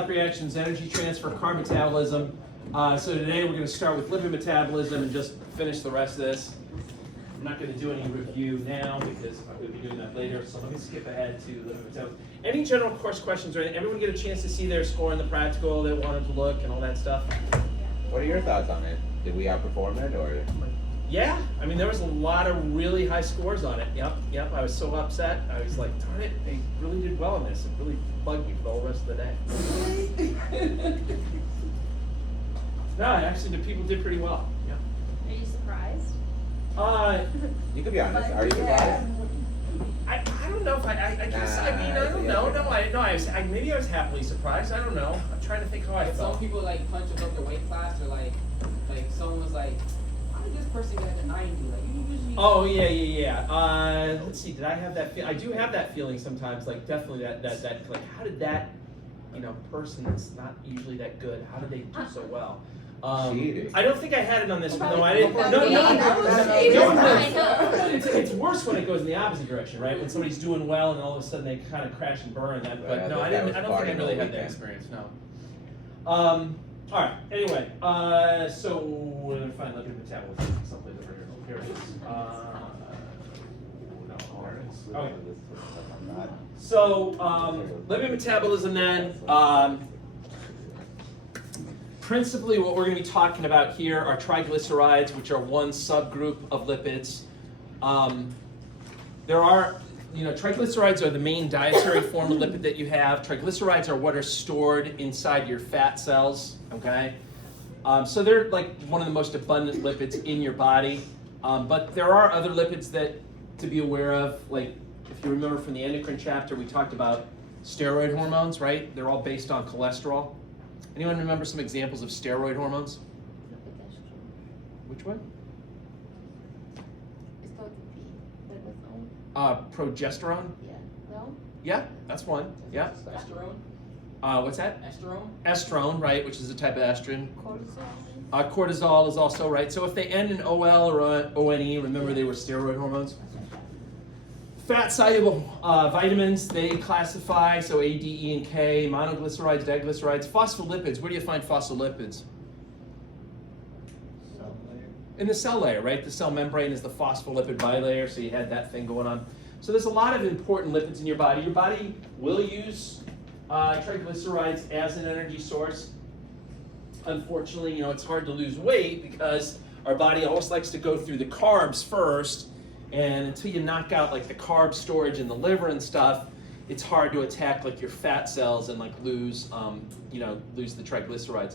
metabolic reactions, energy transfer, carb metabolism. So today we're going to start with lipid metabolism and just finish the rest of this. I'm not going to do any review now because I'm going to be doing that later. So let me skip ahead to lipid metabolism. Any general course questions? Or everyone get a chance to see their score in the practical that wanted to look and all that stuff? What are your thoughts on it? Did we outperform it or? Yeah, I mean, there was a lot of really high scores on it. Yep. I was so upset. I was like, darn it, they really did well on this. It really bugged me for the whole rest of the day. No, actually, the people did pretty well. Yeah. Are you surprised? You could be honest. Are you surprised? I don't know if I guess, I mean, I don't know. Maybe I was happily surprised. I don't know. I'm trying to think how I Some felt. people like punch above their weight class, or like someone was like, how did this person get to 90? Like, you usually. Oh, yeah. Let's see, did I have that I do have that feeling sometimes, like, definitely that like, how did that, person that's not usually that good, how did they do so well? Cheating. I don't think I had it on this one. No, I didn't. It's worse when it goes in the opposite direction, right? When somebody's doing well and all of a sudden they kind of crash and burn. But no, I don't think I really had that experience. No. All right. Anyway, so we're gonna find lipid metabolism someplace over here. Here it is. No, okay. So lipid metabolism then. Principally, what we're going to be talking about here are triglycerides, which are one subgroup of lipids. Triglycerides are the main dietary form of lipid that you have. Triglycerides are what are stored inside your fat cells, okay? So they're like one of the most abundant lipids in your body. But there are other lipids that to be aware of, like if you remember from the endocrine chapter, we talked about steroid hormones, right? They're all based on cholesterol. Anyone remember some examples of steroid hormones? Which one? It's called the P. But Progesterone? yeah. No? Yeah, that's one. Yeah. Estrone? What's that? Estrone? Estrone, right, which is a type of estrogen. Cortisol? Cortisol is also right. So if they end in OL or ONE, remember they were steroid hormones. Fat-soluble vitamins, they classify, so A, D, E, and K, monoglycerides, diglycerides. Phospholipids, where do you find phospholipids? Cell layer. In the cell layer, right? The cell membrane is the phospholipid bilayer, so you had that thing going on. So there's a lot of important lipids in your body. Your body will use triglycerides as an energy source. Unfortunately, it's hard to lose weight because our body always likes to go through the carbs first. And until you knock out like the carb storage in the liver and stuff, it's hard to attack like your fat cells and like lose the triglycerides.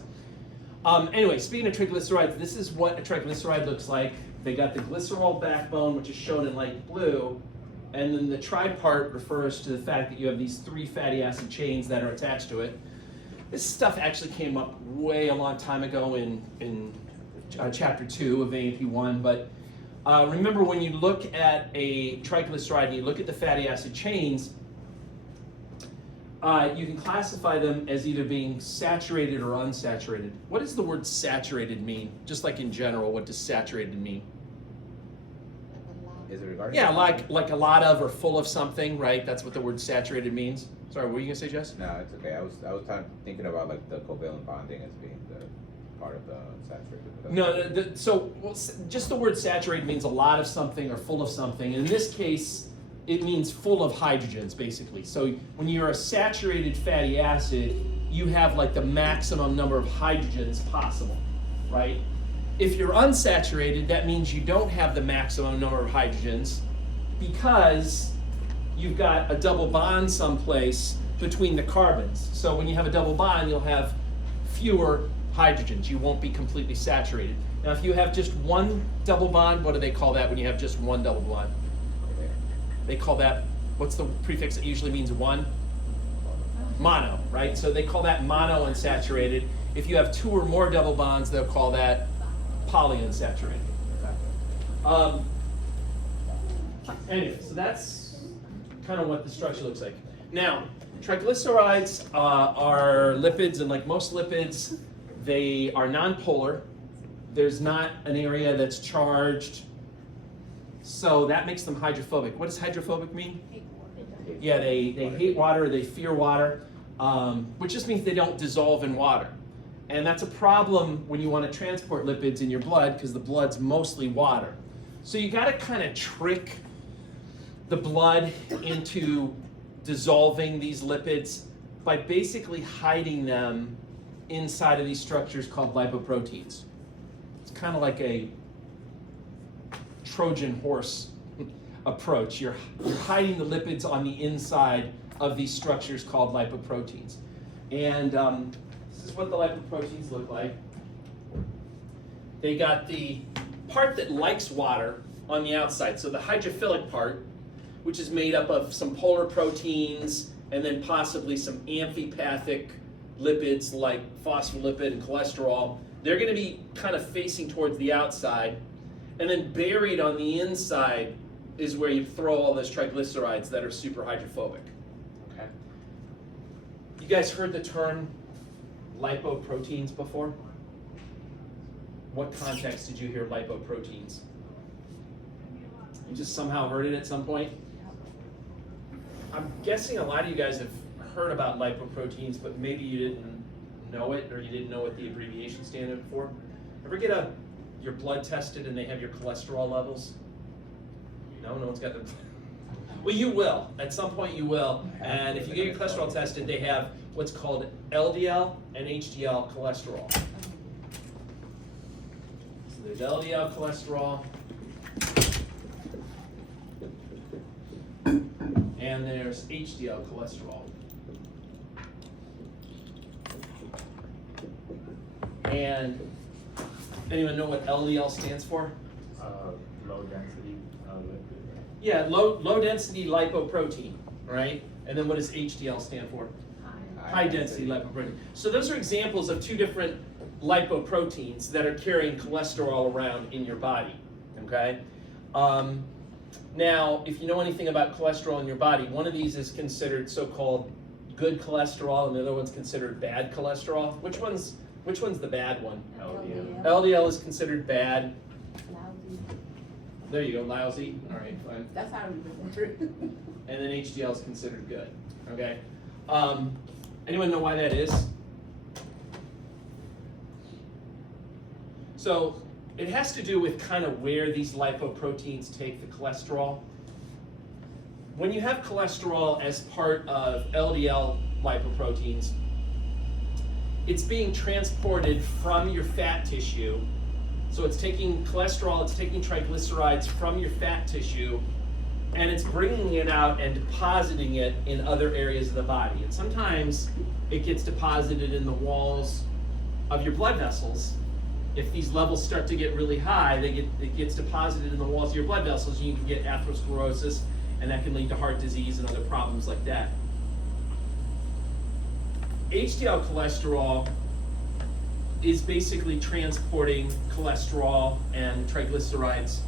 Anyway, speaking of triglycerides, this is what a triglyceride looks like. They got the glycerol backbone, which is shown in light blue, and then the tri part refers to the fact that you have these 3 fatty acid chains that are attached to it. This stuff actually came up way a long time ago in chapter 2 of AMP1, but remember, when you look at a triglyceride and you look at the fatty acid chains, you can classify them as either being saturated or unsaturated. What does the word saturated mean? Just like in general, what does saturated mean? Is it regarding? Yeah, like a lot of or full of something, right? That's what the word saturated means. Sorry, what were you gonna say, Jess? No, it's okay. I was thinking about like the covalent bonding as being the part of the saturated. No, just the word saturated means a lot of something or full of something. In this case, it means full of hydrogens, basically. So when you're a saturated fatty acid, you have like the maximum number of hydrogens possible, right? If you're unsaturated, that means you don't have the maximum number of hydrogens because you've got a double bond someplace between the carbons. So when you have a double bond, you'll have fewer hydrogens. You won't be completely saturated. Now, if you have just one double bond, what do they call that when you have just one double bond? They call that, what's the prefix that usually means one? Mono, right? So they call that monounsaturated. If you have 2 or more double bonds, they'll call that polyunsaturated. Anyway, so that's kind of what the structure looks like. Now, triglycerides are lipids, and like most lipids, they are nonpolar. There's not an area that's charged, so that makes them hydrophobic. What does hydrophobic mean? Yeah, they hate water, they fear water. which just means they don't dissolve in water. And that's a problem when you want to transport lipids in your blood because the blood's mostly water. So you got to kind of trick the blood into dissolving these lipids by basically hiding them inside of these structures called lipoproteins. It's kind of like a Trojan horse approach. You're hiding the lipids on the inside of these structures called lipoproteins. And this is what the lipoproteins look like. They got the part that likes water on the outside, so the hydrophilic part, which is made up of some polar proteins and then possibly some amphipathic lipids like phospholipid and cholesterol. They're going to be kind of facing towards the outside, and then buried on the inside is where you throw all those triglycerides that are super hydrophobic. Okay. You guys heard the term lipoproteins before? What context did you hear lipoproteins? You just somehow heard it at some point? I'm guessing a lot of you guys have heard about lipoproteins, but maybe you didn't know it, or you didn't know what the abbreviation standard for. Ever get your blood tested and they have your cholesterol levels? No one's got their. Well, you will. At some point you will. And if you get your cholesterol tested, they have what's called LDL and HDL cholesterol. So there's LDL cholesterol, and there's HDL cholesterol. And anyone know what LDL stands for? Low density lipid. Yeah, low density lipoprotein, right? And then what does HDL stand for? High density lipoprotein. So those are examples of two different lipoproteins that are carrying cholesterol around in your body, okay? Now, if you know anything about cholesterol in your body, one of these is considered so-called good cholesterol, and the other one's considered bad cholesterol. Which one's the bad one? LDL. LDL is considered bad. Lousy. There you go, lousy. All right, fine. That's how we remember it. And then HDL is considered good. Okay. Anyone know why that is? So it has to do with kind of where these lipoproteins take the cholesterol. When you have cholesterol as part of LDL lipoproteins, it's being transported from your fat tissue. So it's taking cholesterol, it's taking triglycerides from your fat tissue, and it's bringing it out and depositing it in other areas of the body. And sometimes it gets deposited in the walls of your blood vessels. If these levels start to get really high, it gets deposited in the walls of your blood vessels, and you can get atherosclerosis, and that can lead to heart disease and other problems like that. HDL cholesterol is basically transporting cholesterol and triglycerides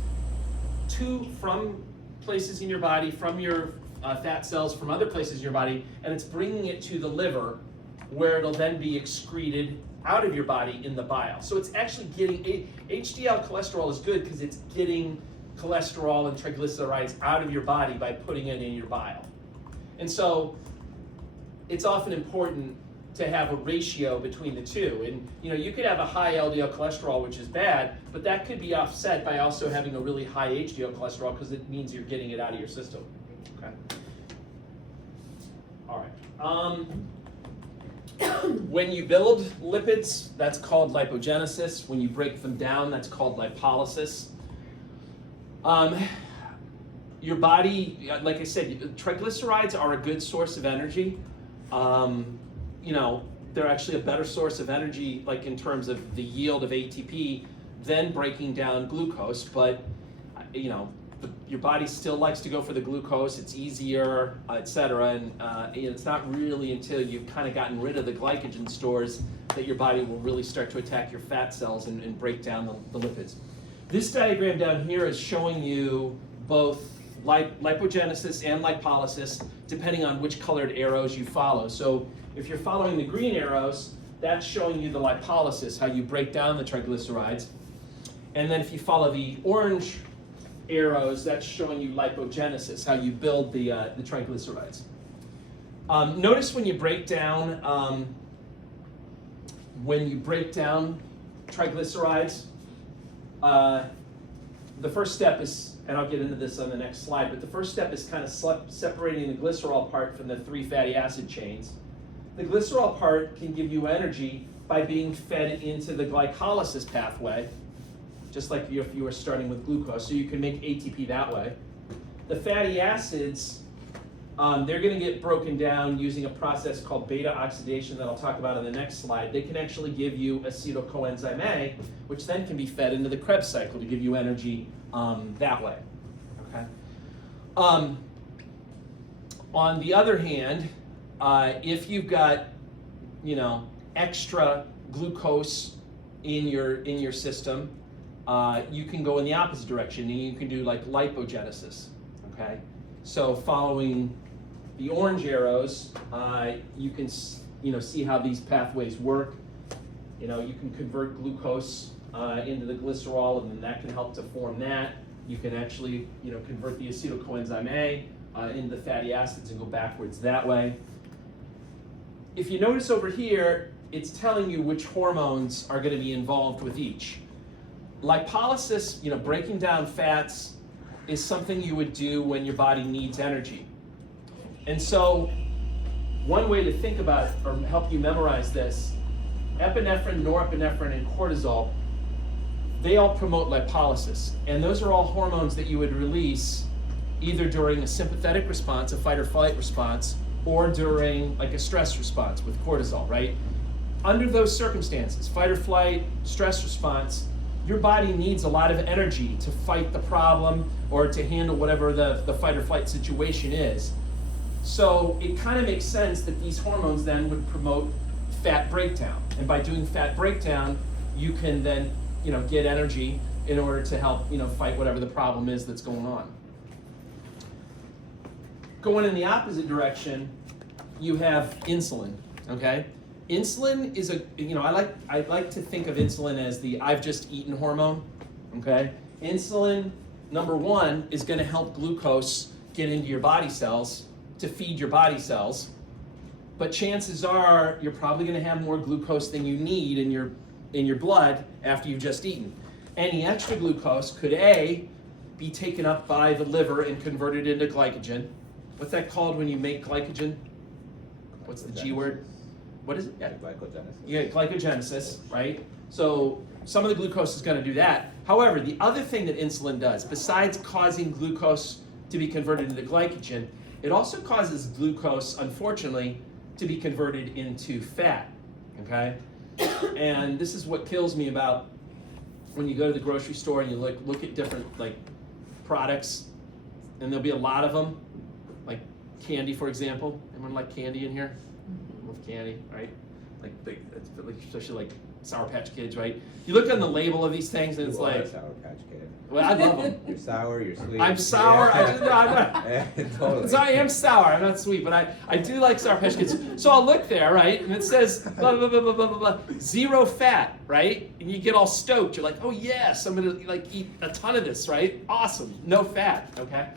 from places in your body, from your fat cells, from other places in your body, and it's bringing it to the liver, where it'll then be excreted out of your body in the bile. So it's actually getting, HDL cholesterol is good because it's getting cholesterol and triglycerides out of your body by putting it in your bile. And so it's often important to have a ratio between the two. And you could have a high LDL cholesterol, which is bad, but that could be offset by also having a really high HDL cholesterol because it means you're getting it out of your system. Okay. All right. When you build lipids, that's called lipogenesis. When you break them down, that's called lipolysis. Your body, like I said, triglycerides are a good source of energy. They're actually a better source of energy, like in terms of the yield of ATP, than breaking down glucose. But your body still likes to go for the glucose. It's easier, etc. And it's not really until you've kind of gotten rid of the glycogen stores that your body will really start to attack your fat cells and break down the lipids. This diagram down here is showing you both lipogenesis and lipolysis, depending on which colored arrows you follow. So if you're following the green arrows, that's showing you the lipolysis, how you break down the triglycerides. And then if you follow the orange arrows, that's showing you lipogenesis, how you build the triglycerides. Notice when you break down triglycerides, the first step is, and I'll get into this on the next slide, but the first step is kind of separating the glycerol part from the 3 fatty acid chains. The glycerol part can give you energy by being fed into the glycolysis pathway, just like if you were starting with glucose, so you can make ATP that way. The fatty acids, they're going to get broken down using a process called beta oxidation that I'll talk about in the next slide. They can actually give you acetyl coenzyme A, which then can be fed into the Krebs cycle to give you energy that way. Okay. On the other hand, if you've got, extra glucose in your system, you can go in the opposite direction, and you can do like lipogenesis. Okay. So following the orange arrows, you can see how these pathways work. You can convert glucose into the glycerol, and then that can help to form that. You can actually convert the acetyl coenzyme A into the fatty acids and go backwards that way. If you notice over here, it's telling you which hormones are going to be involved with each. Lipolysis, breaking down fats, is something you would do when your body needs energy. And so one way to think about it, or help you memorize this, epinephrine, norepinephrine, and cortisol, they all promote lipolysis. And those are all hormones that you would release either during a sympathetic response, a fight or flight response, or during like a stress response with cortisol, right? Under those circumstances, fight or flight, stress response, your body needs a lot of energy to fight the problem or to handle whatever the fight or flight situation is. So it kind of makes sense that these hormones then would promote fat breakdown. And by doing fat breakdown, you can then get energy in order to help fight whatever the problem is that's going on. Going in the opposite direction, you have insulin, okay? Insulin is I like to think of insulin as the I've just eaten hormone, okay? Insulin, number one, is going to help glucose get into your body cells to feed your body cells, but chances are you're probably going to have more glucose than you need in your blood after you've just eaten. Any extra glucose could A, be taken up by the liver and converted into glycogen. What's that called when you make glycogen? What's the G word? What is it? Yeah. Glycogenesis. You get glycogenesis, right? So some of the glucose is going to do that. However, the other thing that insulin does, besides causing glucose to be converted into glycogen, it also causes glucose, unfortunately, to be converted into fat, okay? And this is what kills me about when you go to the grocery store and you look at different products, and there'll be a lot of them, like candy, for example. Anyone like candy in here? I love candy, right? Especially like Sour Patch Kids, right? You look on the label of these things and it's like, Sour Patch Kid. well, I love them. You're sour, you're sweet. I'm sour. Yeah. I'm not. Yeah, totally. So I am sour. I'm not sweet, but I do like Sour Patch Kids. So I'll look there, right, and it says blah blah blah blah blah blah blah, 0 fat, right? And you get all stoked. You're like, oh yes, I'm gonna eat a ton of this, right? Awesome, no fat, okay?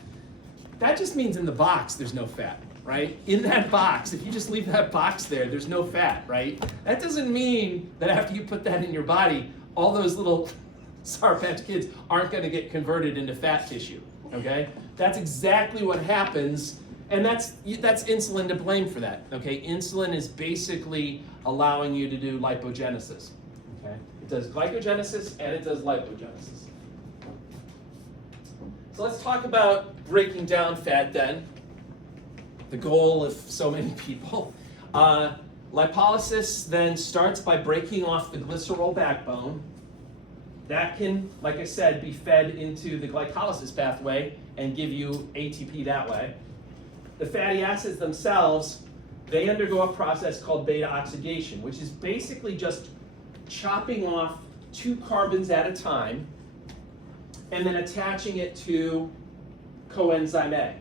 That just means in the box there's no fat, right? In that box, if you just leave that box there, there's no fat, right? That doesn't mean that after you put that in your body, all those little Sour Patch Kids aren't going to get converted into fat tissue, okay? That's exactly what happens, and that's insulin to blame for that, okay? Insulin is basically allowing you to do lipogenesis, okay? It does glycogenesis and it does lipogenesis. So let's talk about breaking down fat then. The goal of so many people. Lipolysis then starts by breaking off the glycerol backbone. That can, like I said, be fed into the glycolysis pathway and give you ATP that way. The fatty acids themselves, they undergo a process called beta oxidation, which is basically just chopping off 2 carbons at a time and then attaching it to coenzyme A.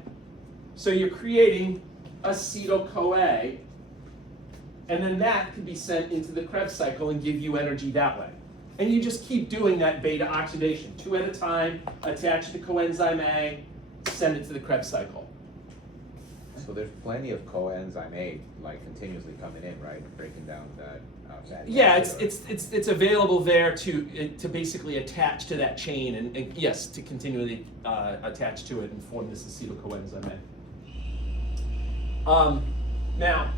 So you're creating acetyl-CoA, and then that can be sent into the Krebs cycle and give you energy that way. And you just keep doing that beta oxidation, 2 at a time, attach it to coenzyme A, send it to the Krebs cycle. So So there's plenty of coenzyme A like continuously coming in, right? Breaking down that fatty Yeah, acid, it's available there to basically attach to that chain and yes, to continually attach to it and form this acetylcoenzyme A. Now,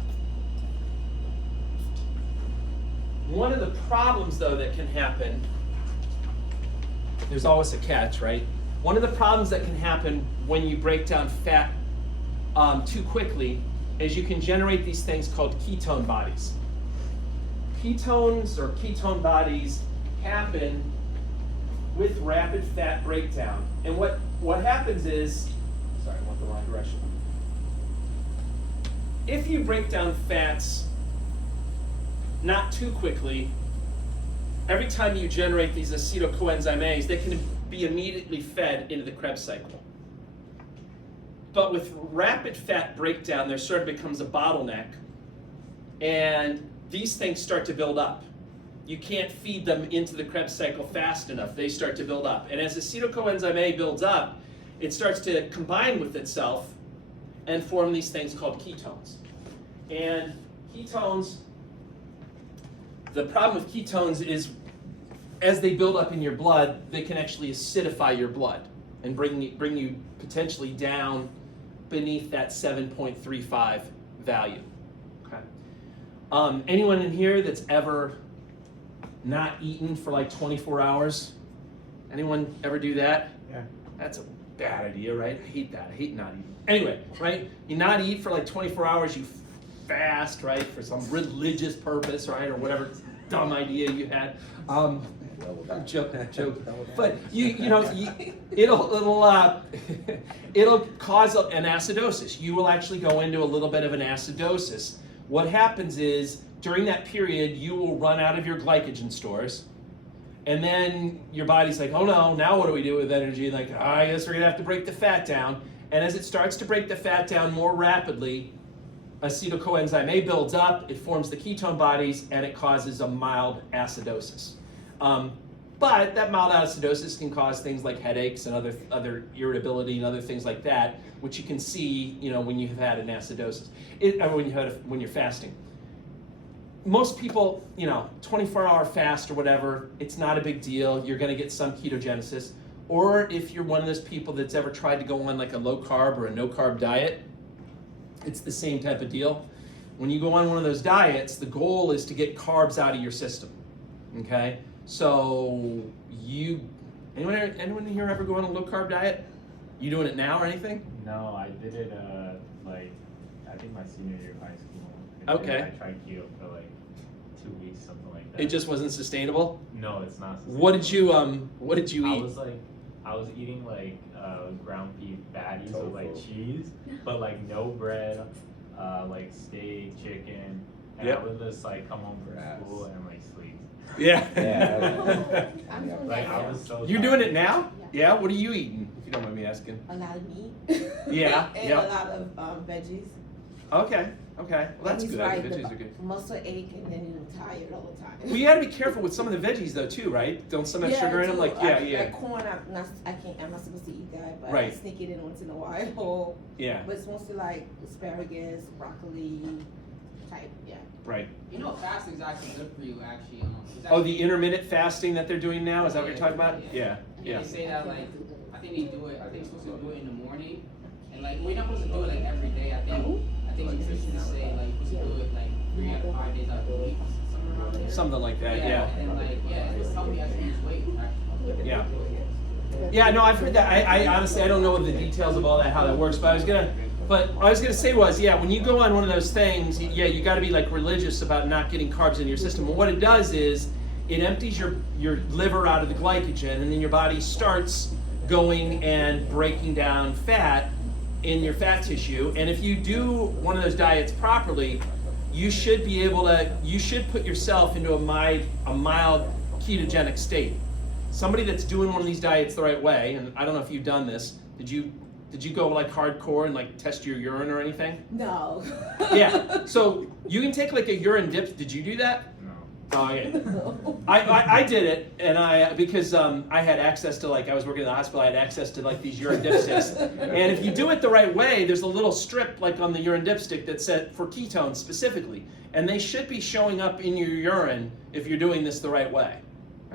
one of the problems though that can happen, there's always a catch, right? One of the problems that can happen when you break down fat too quickly is you can generate these things called ketone bodies. Ketones or ketone bodies happen with rapid fat breakdown. And what happens is, sorry, I went the wrong direction. If you break down fats not too quickly, every time you generate these acetylcoenzyme A's, they can be immediately fed into the Krebs cycle. But with rapid fat breakdown, there sort of becomes a bottleneck, and these things start to build up. You can't feed them into the Krebs cycle fast enough. They start to build up. And as acetylcoenzyme A builds up, it starts to combine with itself and form these things called ketones. And ketones, the problem with ketones is as they build up in your blood, they can actually acidify your blood and bring you potentially down beneath that 7.35 value. Okay. Anyone in here that's ever not eaten for like 24 hours? Anyone ever do that? Yeah. That's a bad idea, right? I hate that. I hate not eating. Anyway, right? You not eat for like 24 hours, you fast, right? For some religious purpose, right? Or whatever dumb idea you had. Joke. But it'll cause an acidosis. You will actually go into a little bit of an acidosis. What happens is during that period you will run out of your glycogen stores, and then your body's like, oh no, now what do we do with energy? Like, I guess we're gonna have to break the fat down. And as it starts to break the fat down more rapidly, acetylcoenzyme A builds up, it forms the ketone bodies, and it causes a mild acidosis. But that mild acidosis can cause things like headaches and other irritability and other things like that, which you can see, when you've had an acidosis, when you're fasting. Most people, 24-hour fast or whatever, it's not a big deal. You're going to get some ketogenesis. Or if you're one of those people that's ever tried to go on like a low carb or a no carb diet, it's the same type of deal. When you go on one of those diets, the goal is to get carbs out of your system. Okay? So anyone here ever go on a low carb diet? You doing it now or anything? No, I did it I think my senior year of high school. Okay. I tried keto for like 2 weeks, something like that. It just wasn't sustainable? No, it's not sustainable. What did you eat? I was eating like ground beef patties with like Tofu. cheese, but like no bread, like steak, chicken, and Yep. I would just like come home from Yes. school and like sleep. Yeah. Yeah. I'm doing Like that I now. was so You're tired. doing it now? Yeah. Yeah. What are you eating? If you don't mind me asking. A lot of meat. Yeah, And yep. a lot of veggies. Okay. Well, that's He's good. right, Veggies the are good. muscle ache and then you're tired all the time. Well, you got to be careful with some of the veggies though too, right? Don't some have sugar in them? Like Like corn, I'm not supposed to eat that, but Right. I sneak it in once in a while. Yeah. But it's mostly like asparagus, broccoli type, yeah. Right. Fasting's actually good for you, actually. It's Oh, actually- the intermittent fasting that they're doing now? Is that what you're talking about? Yeah. Yeah, Yeah. they say that like, I think they do it. I think you're supposed to do it in the morning, and like we're not supposed to do it like every day. I think nutritionists say like you're supposed to do it like 3 out of 5 days out of the week, somewhere around there. Something like that. Yeah. And like it's helping you actually lose weight. Actually. Yeah. Yeah, no, I've heard that. I honestly, I don't know the details of all that, how that works, but what I was gonna say was, yeah, when you go on one of those things, yeah, you gotta be like religious about not getting carbs in your system. And what it does is, it empties your liver out of the glycogen, and then your body starts going and breaking down fat in your fat tissue. And if you do one of those diets properly, you should put yourself into a mild ketogenic state. Somebody that's doing one of these diets the right way, and I don't know if you've done this, did you go like hardcore and like test your urine or anything? No. Yeah, so you can take like a urine dip. Did you do that? No. Oh, okay. I did it, and because I had access to, like, I was working in the hospital, I had access to, like, these urine dipsticks. And if you do it the right way, there's a little strip, like, on the urine dipstick that's set for ketones specifically. And they should be showing up in your urine if you're doing this the right way,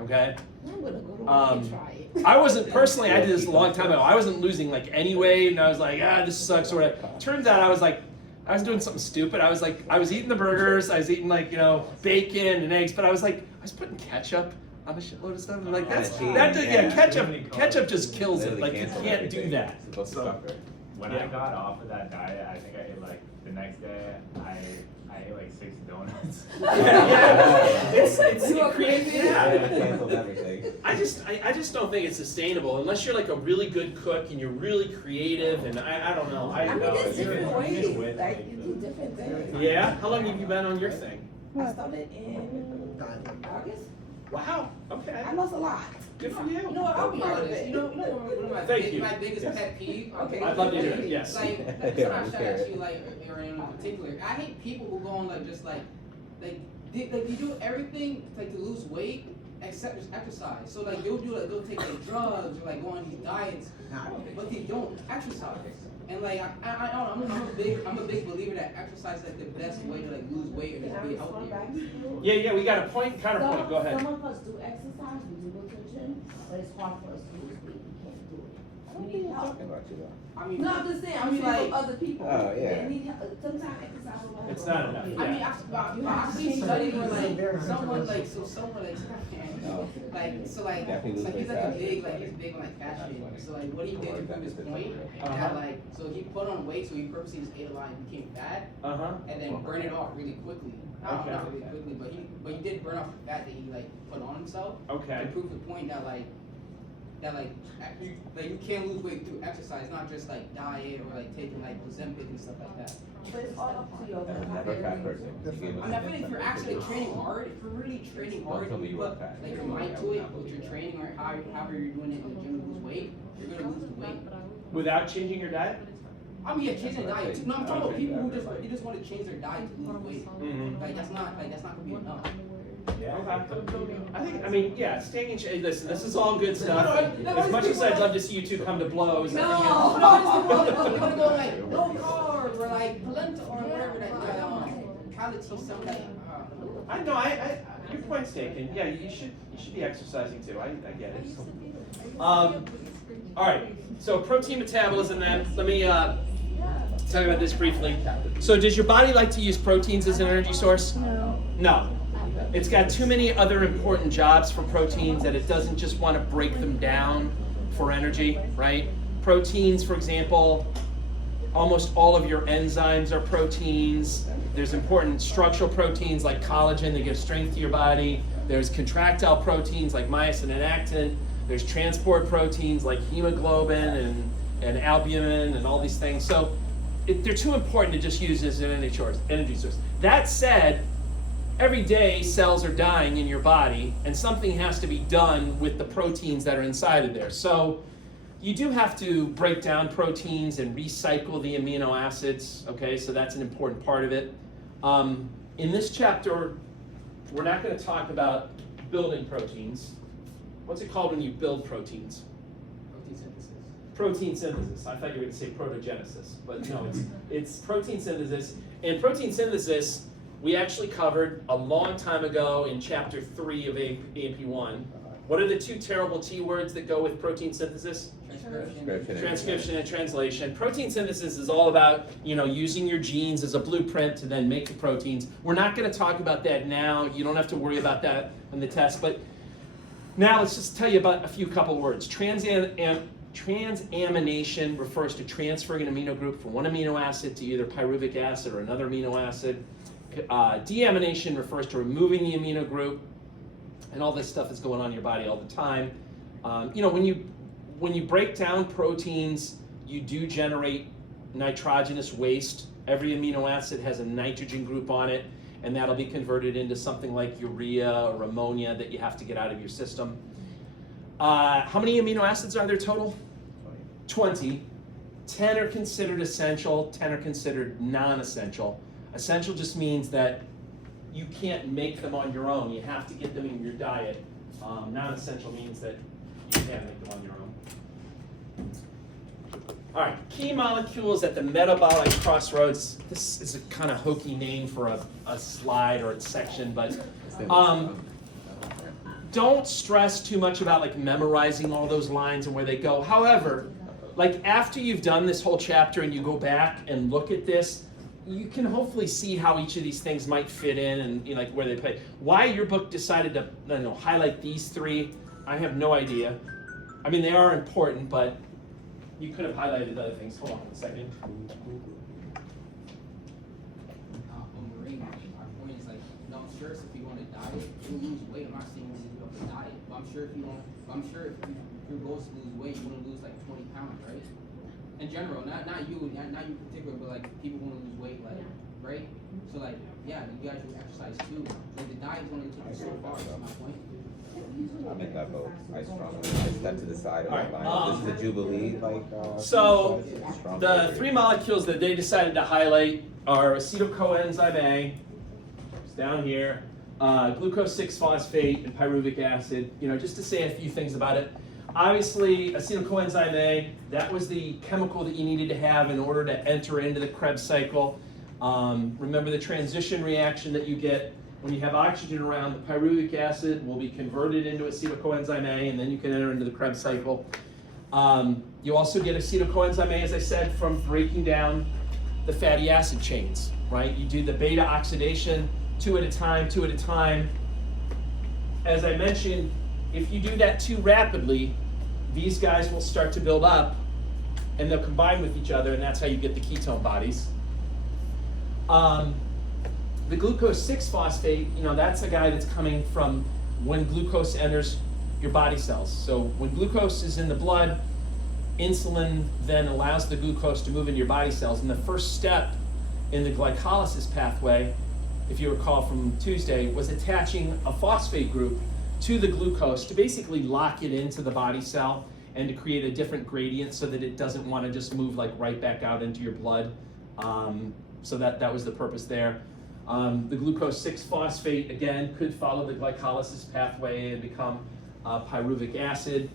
okay? I'm gonna go to work and try it. I wasn't, personally, I did this a long time ago. I wasn't losing, like, any weight, and I was like, this sucks, or whatever. Turns out I was doing something stupid. I was eating the burgers, I was eating, like, bacon and eggs, but I was putting ketchup on a shitload of stuff. And like, ketchup just kills it. Like, you can't do that. When I got off of that diet, I think I ate like the next day I ate like 6 donuts. It's creative. Yeah. Canceled everything. I just don't think it's sustainable unless you're like a really good cook and you're really creative, and I don't know. I mean, there's different you're ways. Like, you do different things. Yeah? How long have you been on your thing? I started in August. Wow. Okay. I lost a lot. Good for you. You know what? I'll be honest. You know one of my, Thank you. my biggest Yes. pet peeve. Okay. I'd love to hear it, yes. Like, that's what I shout at you, like, or in particular. I hate people who go on like just like they do everything like to lose weight except just exercise. So like they'll take like drugs or like go on these diets, but they don't exercise. And like I'm a big believer that exercise is like the best way to like lose weight or just be healthy. Yeah, we got a point, counterpoint. Go ahead. Some of us do exercise, we do go to the gym, but it's hard for us to lose weight. We can't do it. We need help. Talking about you though. I mean, No, I'm just saying. I'm I mean, saying like- for other people. Oh, yeah. They need help. Sometimes exercise will help. It's not enough. I mean, I've seen studies where like someone like Definitely lose he's weight like a fast. big he's big on like fat shit. So like what he did to prove his point, that like so he put on weight, so he purposely just ate a lot and became fat, and then burn it off really quickly. Not really quickly, but he did burn off the fat that he like put on himself Okay. to prove the point that you can't lose weight through exercise, not just like diet or like taking like Ozempic and stuff like that. But it's all up to your Never a fat person. I mean, I feel like if you're actually training hard, if you're really training hard, and you put like your mind to it with your training or however you're doing it in the gym to lose weight, you're gonna lose the weight. Without changing your diet? I mean, yeah, changing the diet too. No, I'm talking about people who just want to change their diet to lose weight. Mm-hmm. Like that's not gonna be enough. I mean, staying in shape. Listen, this is all good stuff. As much as I'd love to see you two come to blows, No, I you're gonna go like low carb or like polenta or whatever that try to teach some like. think, your point's taken. Yeah, you should be exercising too. I get it. All right. So protein metabolism. Then let me talk about this briefly. So does your body like to use proteins as an energy source? No. It's got too many other important jobs for proteins that it doesn't just want to break them down for energy, right? Proteins, for example, almost all of your enzymes are proteins. There's important structural proteins like collagen that give strength to your body. There's contractile proteins like myosin and actin. There's transport proteins like hemoglobin and albumin and all these things. So they're too important to just use as an energy source. That said, every day cells are dying in your body and something has to be done with the proteins that are inside of there. So you do have to break down proteins and recycle the amino acids, okay? So that's an important part of it. In this chapter, we're not going to talk about building proteins. What's it called when you build proteins? Protein synthesis. Protein synthesis. I thought you were going to say protogenesis, but no, it's protein synthesis. And protein synthesis, we actually covered a long time ago in chapter 3 of AP1. What are the two terrible T words that go with protein synthesis? Transcription and translation. Protein synthesis is all about, using your genes as a blueprint to then make the proteins. We're not going to talk about that now. You don't have to worry about that on the test. But now let's just tell you about a couple words. Transamination refers to transferring an amino group from one amino acid to either pyruvic acid or another amino acid. Deamination refers to removing the amino group, and all this stuff is going on in your body all the time. When you break down proteins, you do generate nitrogenous waste. Every amino acid has a nitrogen group on it, and that'll be converted into something like urea or ammonia that you have to get out of your system. How many amino acids are there total? 20. 10 are considered essential, 10 are considered non-essential. Essential just means that you can't make them on your own. You have to get them in your diet. Non-essential means that you can't make them on your own. All right, key molecules at the metabolic crossroads. This is a kind of hokey name for a slide or a section, but don't stress too much about like memorizing all those lines and where they go. However, like after you've done this whole chapter and you go back and look at this, you can hopefully see how each of these things might fit in and like where they play. Why your book decided to highlight these three, I have no idea. I mean, they are important, but you could have highlighted other things. Hold on a second. Marine, our point is like, no, I'm sure if you want to diet, you lose weight. I'm not saying you want to diet, but I'm sure if your goal is to lose weight, you want to lose like 20 pounds, right? In general, not you in particular, but like people want to lose weight, like, right? So like, yeah, you guys should exercise too. Like the diet is only taking you so far. That's my point. I'm in that boat. I step to the side of All my right, line. This is a Jubilee, like. So strong the flavor. three molecules that they decided to highlight are acetyl-coenzyme A, it's down here, glucose 6-phosphate, and pyruvic acid. Just to say a few things about it. Obviously, acetyl-coenzyme A, that was the chemical that you needed to have in order to enter into the Krebs cycle. Remember the transition reaction that you get when you have oxygen around, the pyruvic acid will be converted into acetyl-coenzyme A, and then you can enter into the Krebs cycle. You also get acetyl-coenzyme A, as I said, from breaking down the fatty acid chains, right? You do the beta oxidation, two at a time. As I mentioned, if you do that too rapidly, these guys will start to build up, and they'll combine with each other, and that's how you get the ketone bodies. The glucose 6-phosphate, that's a guy that's coming from when glucose enters your body cells. So when glucose is in the blood, insulin then allows the glucose to move into your body cells. And the first step in the glycolysis pathway, if you recall from Tuesday, was attaching a phosphate group to the glucose to basically lock it into the body cell and to create a different gradient so that it doesn't want to just move like right back out into your blood. So that was the purpose there. The glucose 6-phosphate, again, could follow the glycolysis pathway and become pyruvic acid.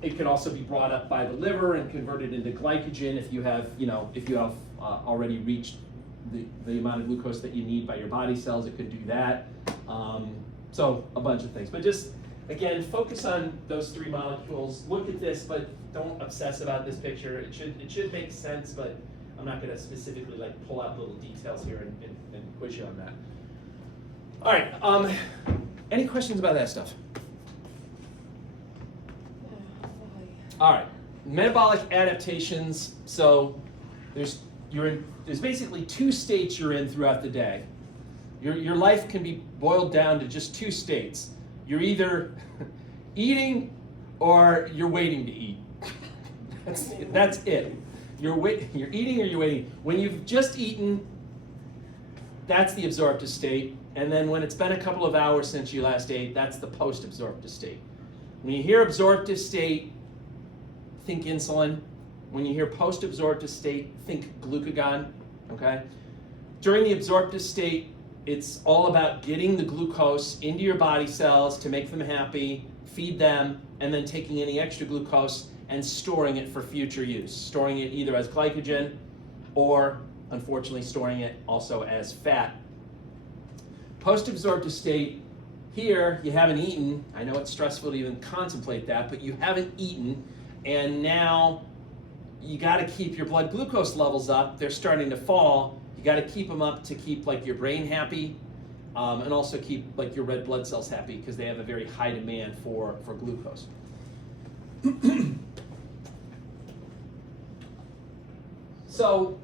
It could also be brought up by the liver and converted into glycogen if you have already reached the amount of glucose that you need by your body cells. It could do that. So a bunch of things. But just, again, focus on those three molecules. Look at this, but don't obsess about this picture. It should make sense, but I'm not going to specifically pull out little details here and quiz you on that. All right. Any questions about that stuff? All right. Metabolic adaptations. So there's basically two states you're in throughout the day. Your life can be boiled down to just two states. You're either eating or you're waiting to eat. That's it. You're eating or you're waiting. When you've just eaten, that's the absorptive state. And then when it's been a couple of hours since you last ate, that's the post-absorptive state. When you hear absorptive state, think insulin. When you hear post-absorptive state, think glucagon, okay? During the absorptive state, it's all about getting the glucose into your body cells to make them happy, feed them, and then taking any extra glucose and storing it for future use. Storing it either as glycogen or, unfortunately, storing it also as fat. Post-absorptive state, here you haven't eaten. I know it's stressful to even contemplate that, but you haven't eaten, and now you got to keep your blood glucose levels up. They're starting to fall. You got to keep them up to keep your brain happy, and also keep your red blood cells happy because they have a very high demand for glucose. So,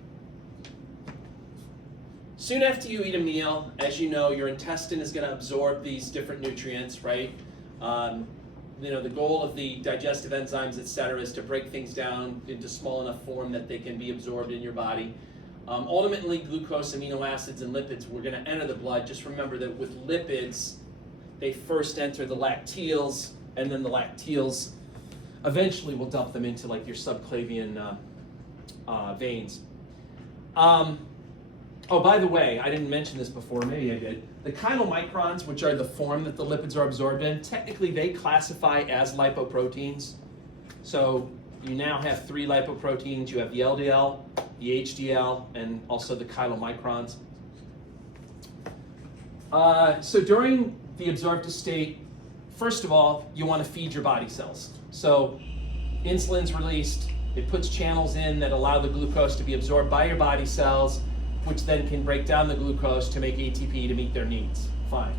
soon after you eat a meal, as you know, your intestine is going to absorb these different nutrients, right? The goal of the digestive enzymes, et cetera, is to break things down into small enough form that they can be absorbed in your body. Ultimately, glucose, amino acids, and lipids were going to enter the blood. Just remember that with lipids, they first enter the lacteals, and then the lacteals eventually will dump them into your subclavian veins. Oh, by the way, I didn't mention this before, maybe I did. The chylomicrons, which are the form that the lipids are absorbed in, technically they classify as lipoproteins. So you now have 3 lipoproteins. You have the LDL, the HDL, and also the chylomicrons. So during the absorptive state, first of all, you want to feed your body cells. So insulin's released. It puts channels in that allow the glucose to be absorbed by your body cells, which then can break down the glucose to make ATP to meet their needs. Fine.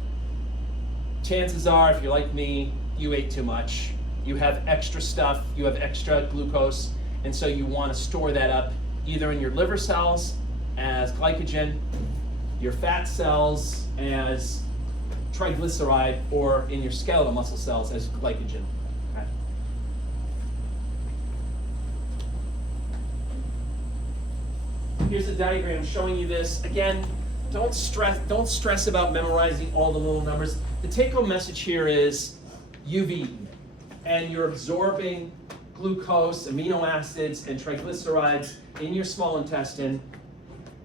Chances are, if you're like me, you ate too much. You have extra stuff, you have extra glucose, and so you want to store that up either in your liver cells as glycogen, your fat cells as triglyceride, or in your skeletal muscle cells as glycogen. Okay. Here's a diagram showing you this. Again, don't stress about memorizing all the little numbers. The take-home message here is you've eaten, and you're absorbing glucose, amino acids, and triglycerides in your small intestine.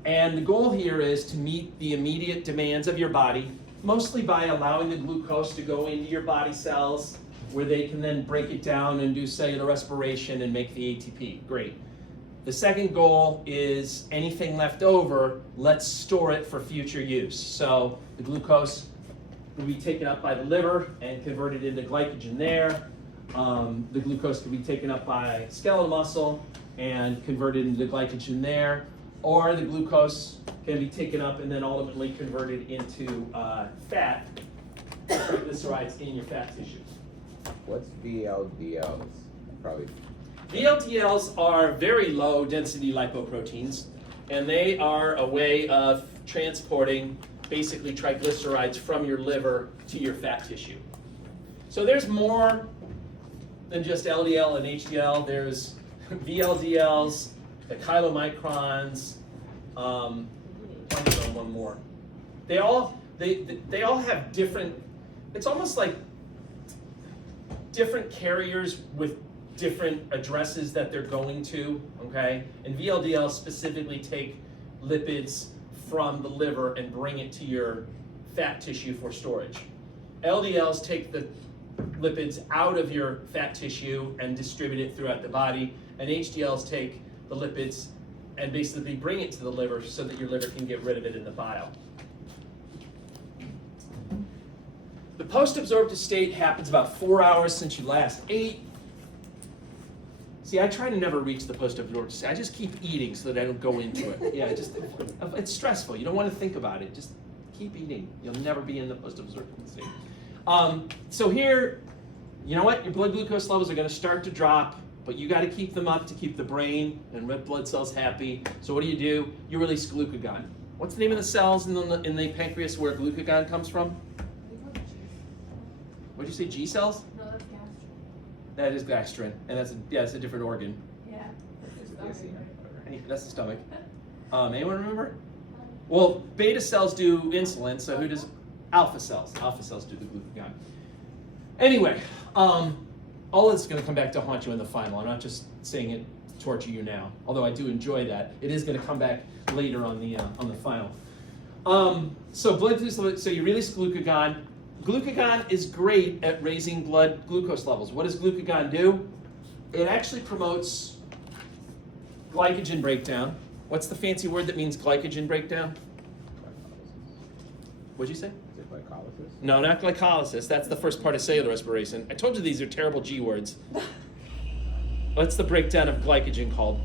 And the goal here is to meet the immediate demands of your body, mostly by allowing the glucose to go into your body cells, where they can then break it down and do cellular respiration and make the ATP. Great. The second goal is anything left over, let's store it for future use. So the glucose will be taken up by the liver and converted into glycogen there. The glucose can be taken up by skeletal muscle and converted into glycogen there. Or the glucose can be taken up and then ultimately converted into fat, triglycerides in your fat tissue. What's VLDLs? Probably. VLDLs are very low density lipoproteins, and they are a way of transporting basically triglycerides from your liver to your fat tissue. So there's more than just LDL and HDL. There's VLDLs, the chylomicrons, one more. They all have different, it's almost like different carriers with different addresses that they're going to, okay? And VLDLs specifically take lipids from the liver and bring it to your fat tissue for storage. LDLs take the lipids out of your fat tissue and distribute it throughout the body, and HDLs take the lipids and basically bring it to the liver so that your liver can get rid of it in the bile. The post-absorptive state happens about 4 hours since you last ate. See, I try to never reach the post-absorptive state. I just keep eating so that I don't go into it. Yeah, it's stressful. You don't want to think about it. Just keep eating. You'll never be in the post-absorptive state. So here, you know what? Your blood glucose levels are going to start to drop, but you got to keep them up to keep the brain and red blood cells happy. So what do? You release glucagon. What's the name of the cells in the pancreas where glucagon comes from? What did you say, G cells? No, that's gastrin. That is gastrin, and it's a different organ. Yeah. That's the stomach. Anyone remember? Well, beta cells do insulin, so who does? Alpha cells. Alpha cells do the glucagon. Anyway, all this is going to come back to haunt you in the final. I'm not just saying it to torture you now, although I do enjoy that. It is going to come back later on the final. So you release glucagon. Glucagon is great at raising blood glucose levels. What does glucagon do? It actually promotes glycogen breakdown. What's the fancy word that means glycogen breakdown? What'd you say? Is it glycolysis? No, not glycolysis. That's the first part of cellular respiration. I told you these are terrible G words. What's the breakdown of glycogen called?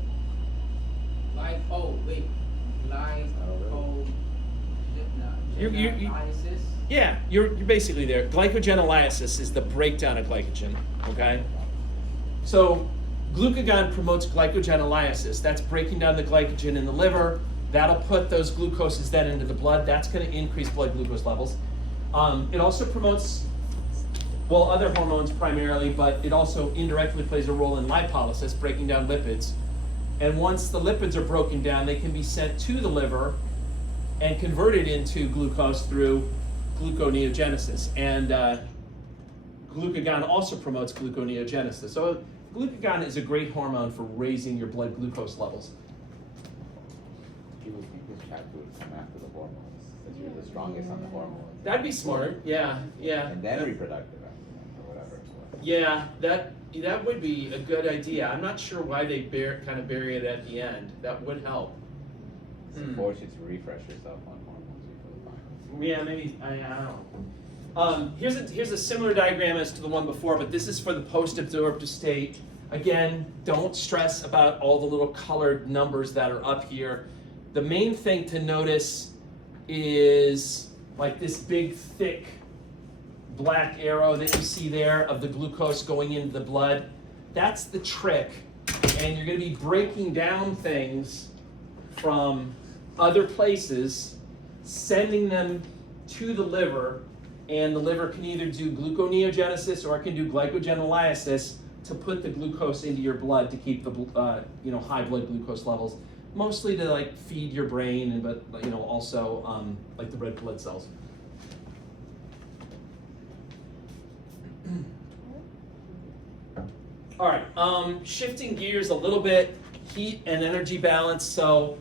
Yeah, you're basically there. Glycogenolysis is the breakdown of glycogen, okay? So glucagon promotes glycogenolysis. That's breaking down the glycogen in the liver. That'll put those glucoses then into the blood. That's going to increase blood glucose levels. It also promotes, well, other hormones primarily, but it also indirectly plays a role in lipolysis, breaking down lipids. And once the lipids are broken down, they can be sent to the liver and converted into glucose through gluconeogenesis. And glucagon also promotes gluconeogenesis. So glucagon is a great hormone for raising your blood glucose levels. You would think this chapter would come after the hormones, since you're the strongest on the hormones. That'd be smart. Yeah, yeah. And then reproductive, or whatever. Yeah, that would be a good idea. I'm not sure why they kind of bury it at the end. That would help. Force you to refresh yourself on hormones before the Yeah, maybe I don't know. Here's a similar diagram as to the one before, but this is for the post-absorptive state. Again, don't stress about all the little colored numbers that are up here. The main thing to notice is like this big, thick black arrow that you see there of the glucose going into the blood. That's the trick. And you're going to be breaking down things from other places, sending them to the liver, and the liver can either do gluconeogenesis or it can do glycogenolysis to put the glucose into your blood to keep the high blood glucose levels, mostly to like feed your brain, but also like the red blood cells. All right, shifting gears a little bit, heat and energy balance. So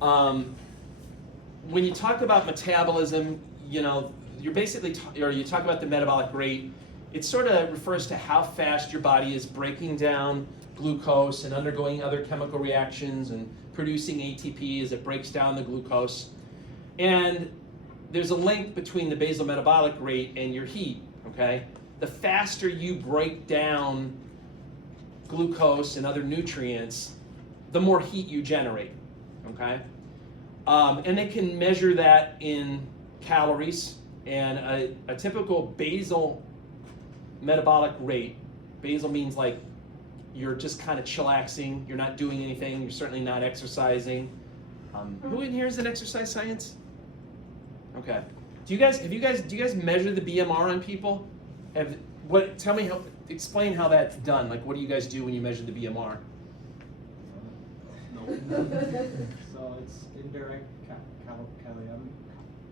when you talk about metabolism, you're basically, or you talk about the metabolic rate, it sort of refers to how fast your body is breaking down glucose and undergoing other chemical reactions and producing ATP as it breaks down the glucose. And there's a link between the basal metabolic rate and your heat, okay? The faster you break down glucose and other nutrients, the more heat you generate, okay? And they can measure that in calories, and a typical basal metabolic rate, basal means like you're just kind of chillaxing, you're not doing anything, you're certainly not exercising. Who in here is in exercise science? Okay. Do you guys measure the BMR on people? Explain how that's done. Like, what do you guys do when you measure the BMR? So it's indirect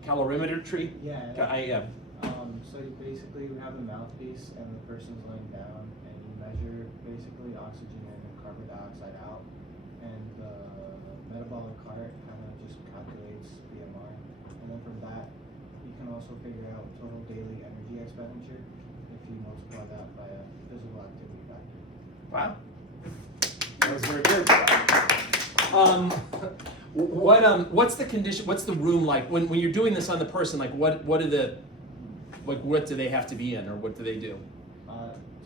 Calorimetry? Yeah. So you basically have a mouthpiece and the person's laying down, and you measure basically oxygen in and carbon dioxide out, and the metabolic cart kind of just calculates BMR, and then from that you can also figure out total daily energy expenditure if you multiply that by a physical activity factor. Wow. That was very good. What's the condition? What's the room like when you're doing this on the person? Like, what do they have to be in, or what do they do?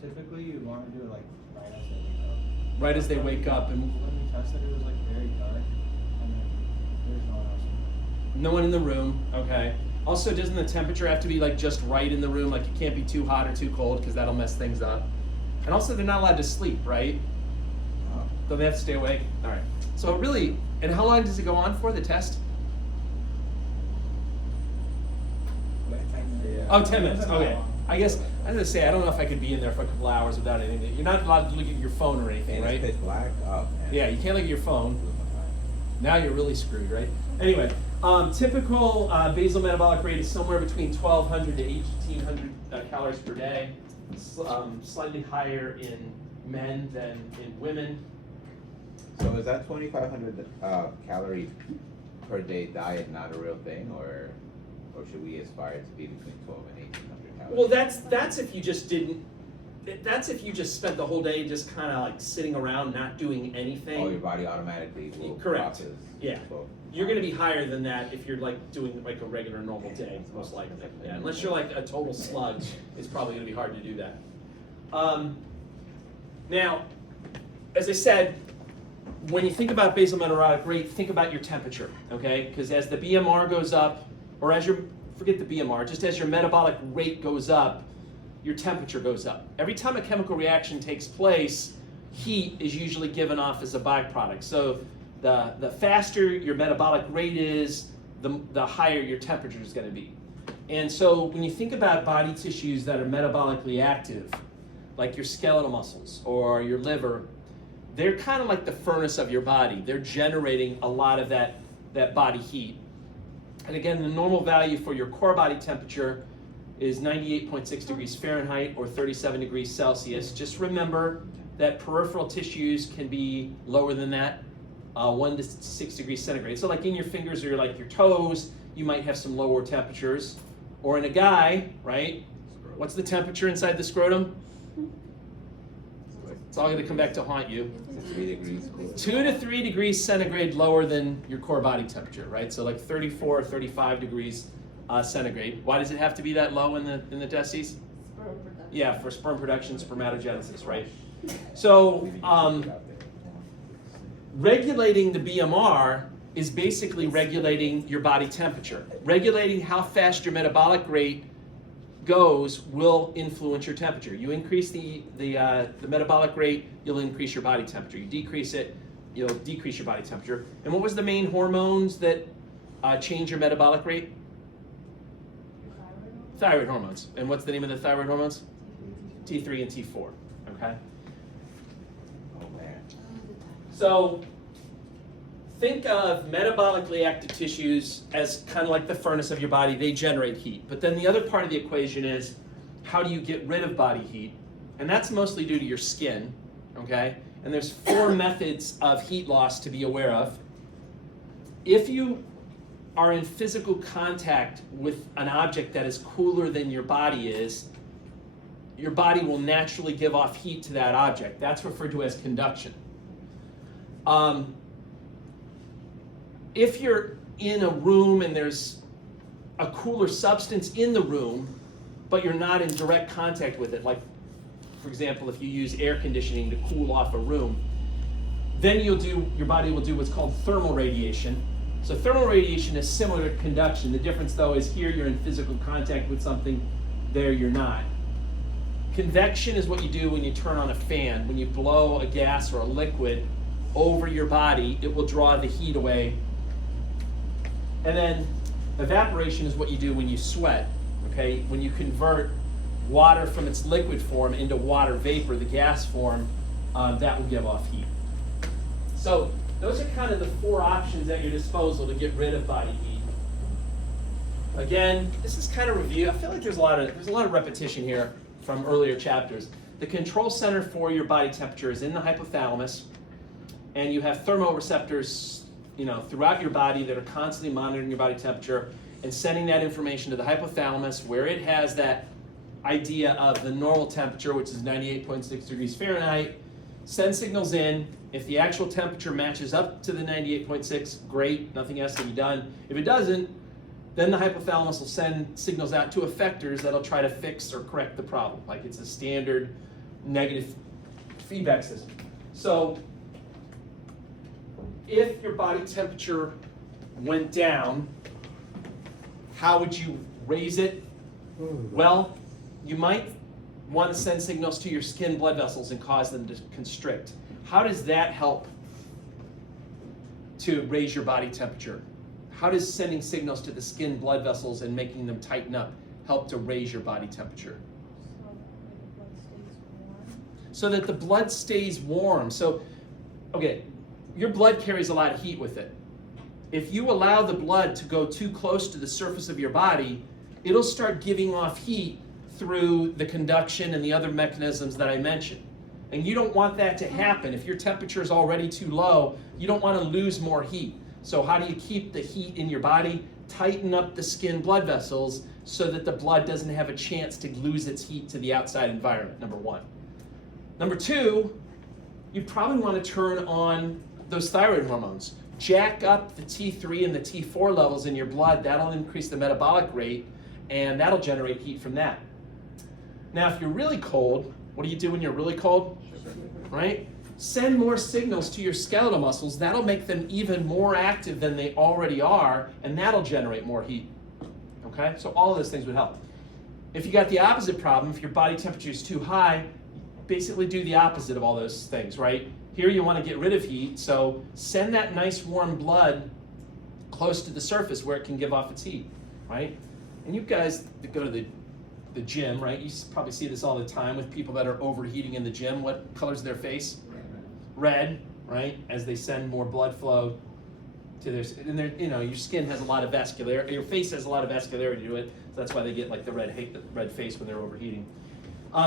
Typically, you want to do it like right as they wake up. Right as they wake up, and when we tested, it was like very dark, and then there's no one else in there. no one in the room. Okay. Also, doesn't the temperature have to be like just right in the room? Like, it can't be too hot or too cold because that'll mess things up. And also, they're not allowed to sleep, right? So they have to stay awake. All right. So really, and how long does it go on for, the test? Oh, 10 minutes. Okay. I guess I was gonna say I don't know if I could be in there for a couple hours without anything. You're not allowed to look at your phone or anything, right? Pitch black. Oh, man. Yeah, you can't look at your phone. Now you're really screwed, right? Anyway, typical basal metabolic rate is somewhere between 1,200 to 1,800 calories per day. Slightly higher in men than in women. So is that 2,500 calorie per day diet not a real thing, or should we aspire to be between 12 and 1,800 calories? Well, that's if you just didn't. That's if you just spent the whole day just kind of like sitting around, not doing anything. Oh, your body automatically will Correct. process. Yeah. You're going to be higher than that if you're like doing like a regular normal day, most likely. Yeah, unless you're like a total slug, it's probably going to be hard to do that. Now, as I said, when you think about basal metabolic rate, think about your temperature, okay? Because as the BMR goes up, or forget the BMR, just as your metabolic rate goes up, your temperature goes up. Every time a chemical reaction takes place, heat is usually given off as a byproduct. So the faster your metabolic rate is, the higher your temperature is going to be. And so when you think about body tissues that are metabolically active, like your skeletal muscles or your liver, they're kind of like the furnace of your body. They're generating a lot of that body heat. And again, the normal value for your core body temperature is 98.6 degrees Fahrenheit or 37 degrees Celsius. Just remember that peripheral tissues can be lower than that. 1 to 6 degrees centigrade. So like in your fingers or like your toes, you might have some lower temperatures. Or in a guy, right? What's the temperature inside the scrotum? It's all going to come back to haunt you. 3 degrees cooler. 2 to 3 degrees centigrade lower than your core body temperature, right? So like 34 or 35 degrees centigrade. Why does it have to be that low in the testes? Sperm production. Yeah, for sperm production, spermatogenesis, right? So regulating the BMR is basically regulating your body temperature. Regulating how fast your metabolic rate goes will influence your temperature. You increase the metabolic rate, you'll increase your body temperature. You decrease it, you'll decrease your body temperature. And what was the main hormones that change your metabolic rate? Thyroid hormones. And what's the name of the thyroid hormones? T3 and T4, okay? Oh man. So think of metabolically active tissues as kind of like the furnace of your body. They generate heat. But then the other part of the equation is how do you get rid of body heat? And that's mostly due to your skin, okay? And there's 4 methods of heat loss to be aware of. If you are in physical contact with an object that is cooler than your body is, your body will naturally give off heat to that object. That's referred to as conduction. If you're in a room and there's a cooler substance in the room, but you're not in direct contact with it, like, for example, if you use air conditioning to cool off a room, then your body will do what's called thermal radiation. So thermal radiation is similar to conduction. The difference, though, is here you're in physical contact with something, there you're not. Convection is what you do when you turn on a fan. When you blow a gas or a liquid over your body, it will draw the heat away. And then evaporation is what you do when you sweat, okay? When you convert water from its liquid form into water vapor, the gas form, that will give off heat. So those are kind of the 4 options at your disposal to get rid of body heat. Again, this is kind of review. I feel like there's a lot of repetition here from earlier chapters. The control center for your body temperature is in the hypothalamus, and you have thermoreceptors, throughout your body that are constantly monitoring your body temperature and sending that information to the hypothalamus, where it has that idea of the normal temperature, which is 98.6 degrees Fahrenheit, send signals in. If the actual temperature matches up to the 98.6, great, nothing has to be done. If it doesn't, then the hypothalamus will send signals out to effectors that'll try to fix or correct the problem. Like it's a standard negative feedback system. So if your body temperature went down, how would you raise it? Well, you might want to send signals to your skin blood vessels and cause them to constrict. How does that help to raise your body temperature? How does sending signals to the skin blood vessels and making them tighten up help to raise your body temperature? So that the blood stays warm. So, okay, your blood carries a lot of heat with it. If you allow the blood to go too close to the surface of your body, it'll start giving off heat through the conduction and the other mechanisms that I mentioned. And you don't want that to happen. If your temperature is already too low, you don't want to lose more heat. So how do you keep the heat in your body? Tighten up the skin blood vessels so that the blood doesn't have a chance to lose its heat to the outside environment, number 1. Number 2, you probably want to turn on those thyroid hormones. Jack up the T3 and the T4 levels in your blood. That'll increase the metabolic rate, and that'll generate heat from that. Now, if you're really cold, what do you do when you're really cold? Right? Send more signals to your skeletal muscles. That'll make them even more active than they already are, and that'll generate more heat. Okay? So all of those things would help. If you got the opposite problem, if your body temperature is too high, basically do the opposite of all those things, right? Here you want to get rid of heat, so send that nice warm blood close to the surface where it can give off its heat, right? And you guys that go to the gym, right? You probably see this all the time with people that are overheating in the gym. What color's their face? Red, right? As they send more blood flow to their, and your skin has a lot of your face has a lot of vascularity to it, so that's why they get like the red face when they're overheating.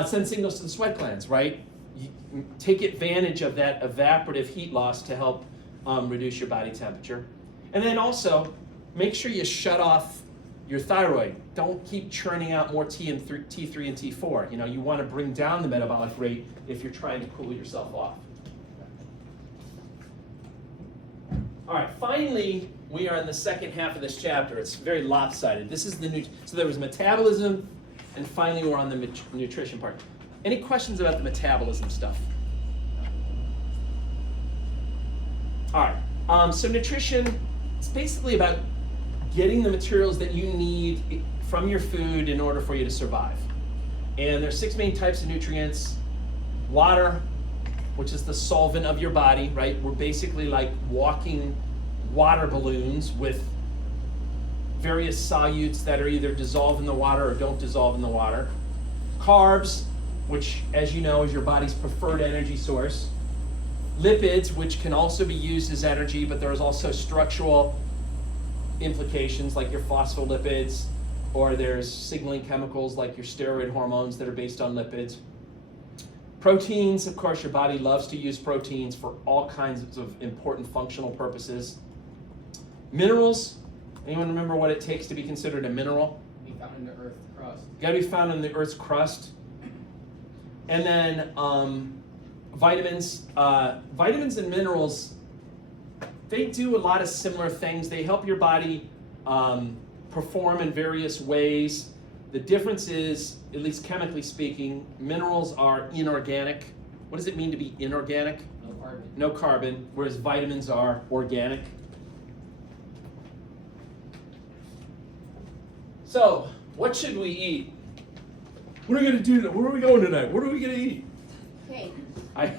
Send signals to the sweat glands, right? You take advantage of that evaporative heat loss to help reduce your body temperature. And then also, make sure you shut off your thyroid. Don't keep churning out more T and T3 and T4. You know, you want to bring down the metabolic rate if you're trying to cool yourself off. All right, finally, we are in the second half of this chapter. It's very lopsided. This is so there was metabolism, and finally we're on the nutrition part. Any questions about the metabolism stuff? All right, so nutrition, it's basically about getting the materials that you need from your food in order for you to survive. And there's 6 main types of nutrients. Water, which is the solvent of your body, right? We're basically like walking water balloons with various solutes that are either dissolve in the water or don't dissolve in the water. Carbs, which, as you know, is your body's preferred energy source. Lipids, which can also be used as energy, but there's also structural implications like your phospholipids, or there's signaling chemicals like your steroid hormones that are based on lipids. Proteins, of course, your body loves to use proteins for all kinds of important functional purposes. Minerals, anyone remember what it takes to be considered a mineral? Be found in the Earth's crust. Got to be found in the Earth's crust. And then vitamins. Vitamins and minerals, they do a lot of similar things. They help your body perform in various ways. The difference is, at least chemically speaking, minerals are inorganic. What does it mean to be inorganic? No carbon. No carbon, whereas vitamins are organic. So, what should we eat? What are we going to do? Where are we going tonight? What are we going to eat? Cake. I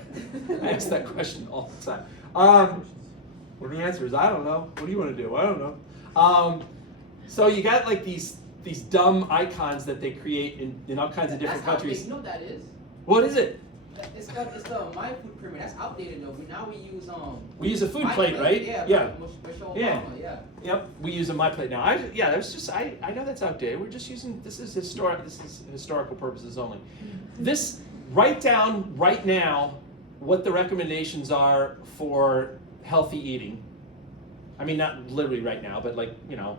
ask that question all the time. Well, the answer is I don't know. What do you want to do? I don't know. So you got like these dumb icons that they create in all kinds of different That's countries. outdated. You know what that is? What is it? It's the My Food Pyramid. That's outdated though. But now We use a food My plate, right? Yeah. Yeah. Michelle Yeah. Obama, yeah. Yep. We use a My Plate now. I know that's outdated. We're just using this is historical purposes only. This write down right now what the recommendations are for healthy eating. I mean, not literally right now, but like, you know,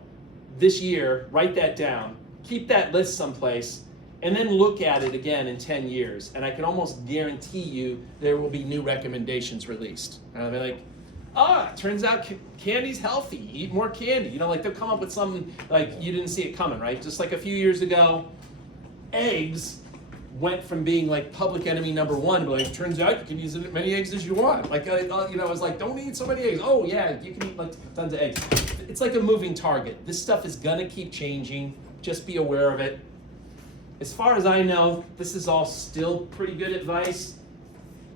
this year, write that down, keep that list someplace, and then look at it again in 10 years. And I can almost guarantee you there will be new recommendations released. And I'll be like, it turns out candy's healthy, eat more candy. You know, like they'll come up with something like you didn't see it coming, right? Just like a few years ago, eggs went from being like public enemy #1 to like, turns out you can use as many eggs as you want. Like, you know, it's like, don't eat so many eggs. Oh yeah, you can eat like tons of eggs. It's like a moving target. This stuff is gonna keep changing. Just be aware of it. As far as I know, this is all still pretty good advice.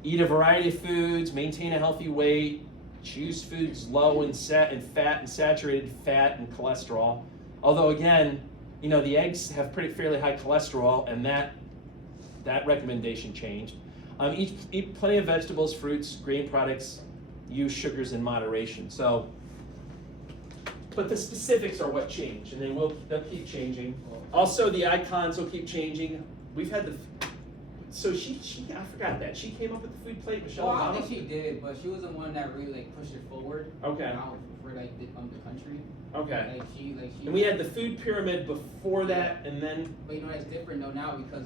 Eat a variety of foods, maintain a healthy weight, choose foods low in fat and saturated fat and cholesterol. Although again, you know, the eggs have fairly high cholesterol, and that recommendation changed. Eat plenty of vegetables, fruits, grain products. Use sugars in moderation. So, but the specifics are what change, and they'll keep changing. Also, the icons will keep changing. We've had so she I forgot that she came up with the food plate, Michelle Well, I Obama. don't think she did, but she was the one that really like pushed it forward. Okay. Now for like the country. Okay. Like she. And we had the food pyramid before that, and then. But you know that's different though now because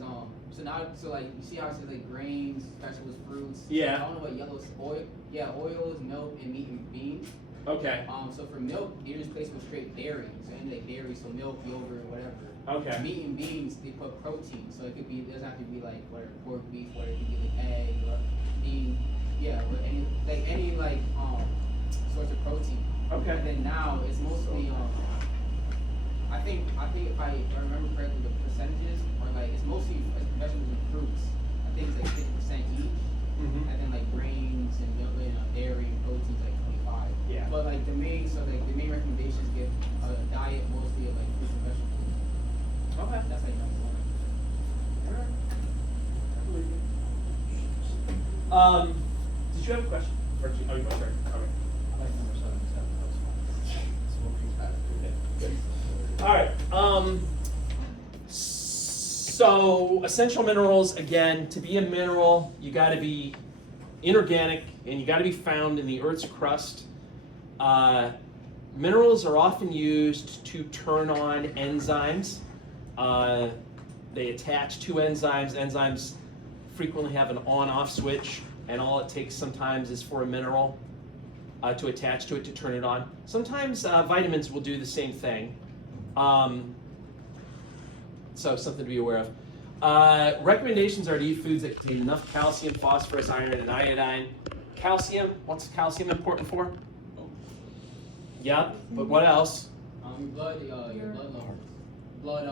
so like you see how it says like grains, vegetables, fruits. Yeah. I don't know what yellow is. Oil. Yeah, oils, milk, and meat and beans. Okay. So for milk, they just place with straight dairy. So any like dairy, so milk, yogurt, whatever. Okay. Meat and beans, they put protein. So it doesn't have to be like whatever pork, beef, whatever. It could be like egg or bean. Yeah, or any source of protein. Okay. And then now it's mostly I think if I remember correctly, the percentages are like it's mostly vegetables and fruits. I think it's like 50% each, Mm-hmm. and then like grains and milk, dairy and proteins like 25. Yeah. But like the main recommendations give a diet mostly of like fruits and vegetables. Okay. That's like number one. Did you have a question? Or did you, oh, you sorry. Okay. I like number 7 and 7, that's fine. Smoking All right. So essential minerals, again, to be a mineral, you got to be inorganic and you got to be found in the Earth's crust. Minerals are often used to turn on enzymes. They attach to enzymes. Enzymes frequently have an on-off switch, and all it takes sometimes is for a mineral to attach to it to turn it on. Sometimes vitamins will do the same thing. So something to be aware of. Recommendations are to eat foods that contain enough calcium, phosphorus, iron, and iodine. Calcium, what's calcium important for? Yep, but what else? Your blood levels. Blood,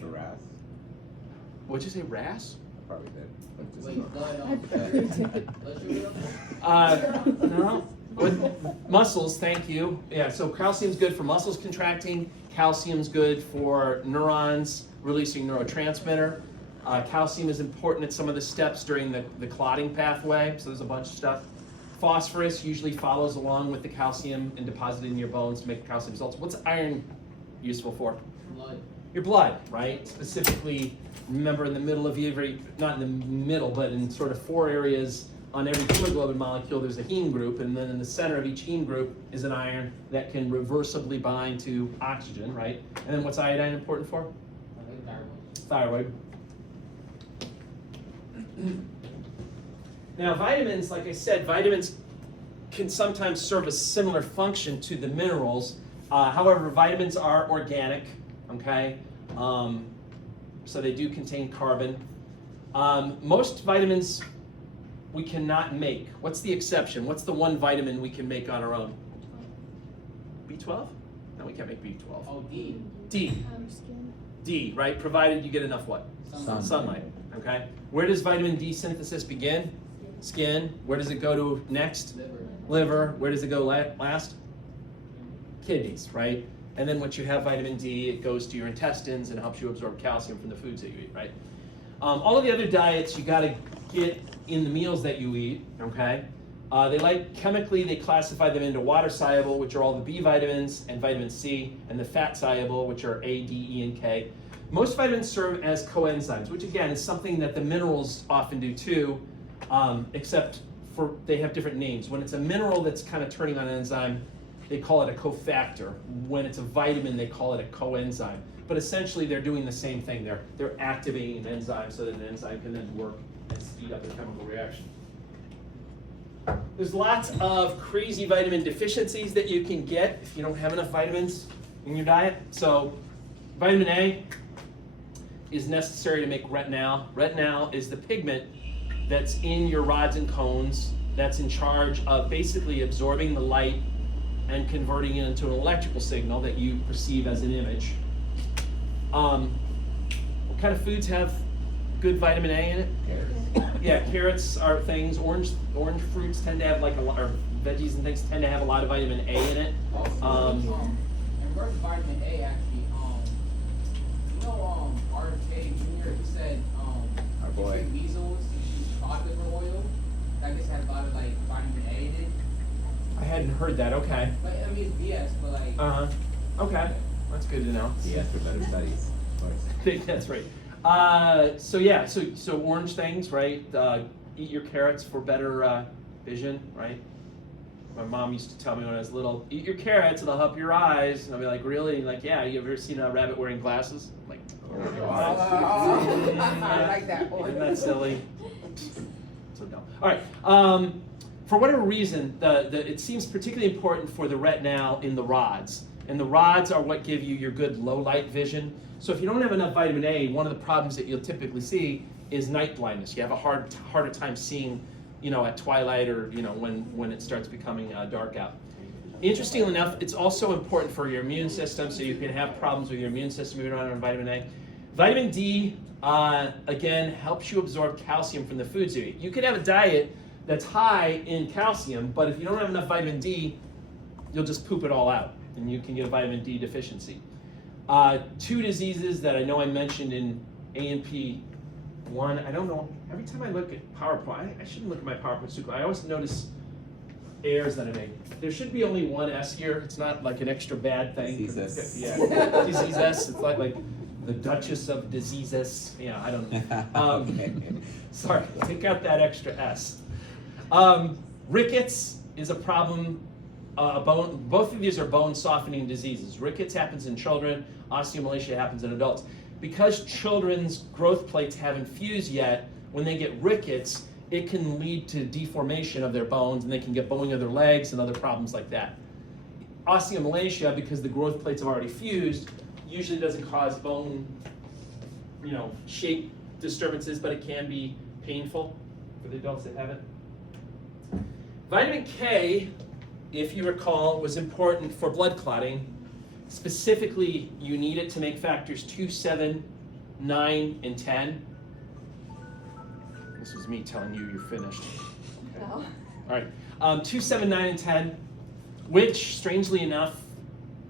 Harass? What'd you say, RAS? Probably did. wait, blood, blood sugar No. level? With muscles, thank you. Yeah, so calcium's good for muscles contracting. Calcium's good for neurons releasing neurotransmitter. Calcium is important at some of the steps during the clotting pathway, so there's a bunch of stuff. Phosphorus usually follows along with the calcium and deposited in your bones to make calcium salts. What's iron useful for? Blood. Your blood, right? Specifically, remember in the middle of every, not in the middle, but in sort of 4 areas on every hemoglobin molecule, there's a heme group, and then in the center of each heme group is an iron that can reversibly bind to oxygen, right? And then what's iodine important for? Thyroid. Now vitamins, like I said, vitamins can sometimes serve a similar function to the minerals. However, vitamins are organic, okay? So they do contain carbon. Most vitamins we cannot make. What's the exception? What's the one vitamin we can make on our own? B12? No, we can't make B12. Oh, D. D. D, right? Provided you get enough what? Sunlight, okay? Where does vitamin D synthesis begin? Skin. Where does it go to next? Liver. Where does it go last? Kidneys, right? And then once you have vitamin D, it goes to your intestines and helps you absorb calcium from the foods that you eat, right? All of the other diets you gotta get in the meals that you eat, okay? Chemically, they classify them into water soluble, which are all the B vitamins and vitamin C, and the fat soluble, which are A, D, E, and K. Most vitamins serve as coenzymes, which again is something that the minerals often do too, except for they have different names. When it's a mineral that's kind of turning on an enzyme, they call it a cofactor. When it's a vitamin, they call it a coenzyme. But essentially, they're doing the same thing. They're activating an enzyme so that an enzyme can then work and speed up the chemical reaction. There's lots of crazy vitamin deficiencies that you can get if you don't have enough vitamins in your diet. So vitamin A is necessary to make retinal. Retinal is the pigment that's in your rods and cones that's in charge of basically absorbing the light and converting it into an electrical signal that you perceive as an image. What kind of foods have good vitamin A in it? Yeah, carrots are things. Orange fruits tend to have or veggies and things tend to have a lot of vitamin A in it. In regards to vitamin A, actually, RFK Jr. He said, Our boy. if you eat measles, you use cod liver oil. That just has a lot of vitamin A in it. I hadn't heard that. Okay. But I mean, it's BS, but Okay. That's good to know. Yes, for better studies, of course. That's right. So orange things, right? Eat your carrots for better vision, right? My mom used to tell me when I was little, eat your carrots, it'll help your eyes. And I'll be like, really? And like, yeah, you ever seen a rabbit wearing glasses? I'm like, I like that one. Isn't that silly? So dumb. All right. For whatever reason, it seems particularly important for the retinal in the rods. And the rods are what give you your good low light vision. So if you don't have enough vitamin A, one of the problems that you'll typically see is night blindness. You have a harder time seeing, at twilight or, when it starts becoming dark out. Interestingly enough, it's also important for your immune system, so you can have problems with your immune system if you don't have vitamin A. Vitamin D, again, helps you absorb calcium from the foods you eat. You could have a diet that's high in calcium, but if you don't have enough vitamin D, you'll just poop it all out, and you can get a vitamin D deficiency. 2 diseases that I know I mentioned in A&P 1, I don't know, every time I look at PowerPoint, I shouldn't look at my PowerPoint too close. I always notice errors that I make. There should be only one S here. It's not like an extra bad thing. Diseases. Yeah, diseases. It's like the Duchess of Diseases. Yeah, I don't know. Sorry, take out that extra S. Rickets is a problem both of these are bone softening diseases. Rickets happens in children, osteomalacia happens in adults. Because children's growth plates haven't fused yet, when they get rickets, it can lead to deformation of their bones, and they can get bowing of their legs and other problems like that. Osteomalacia, because the growth plates have already fused, usually doesn't cause bone, shape disturbances, but it can be painful for the adults that have it. Vitamin K, if you recall, was important for blood clotting. Specifically, you need it to make factors 2, 7, 9, and 10. This was me telling you you're finished. Okay. No. All right, 2, 7, 9, and 10, which, strangely enough,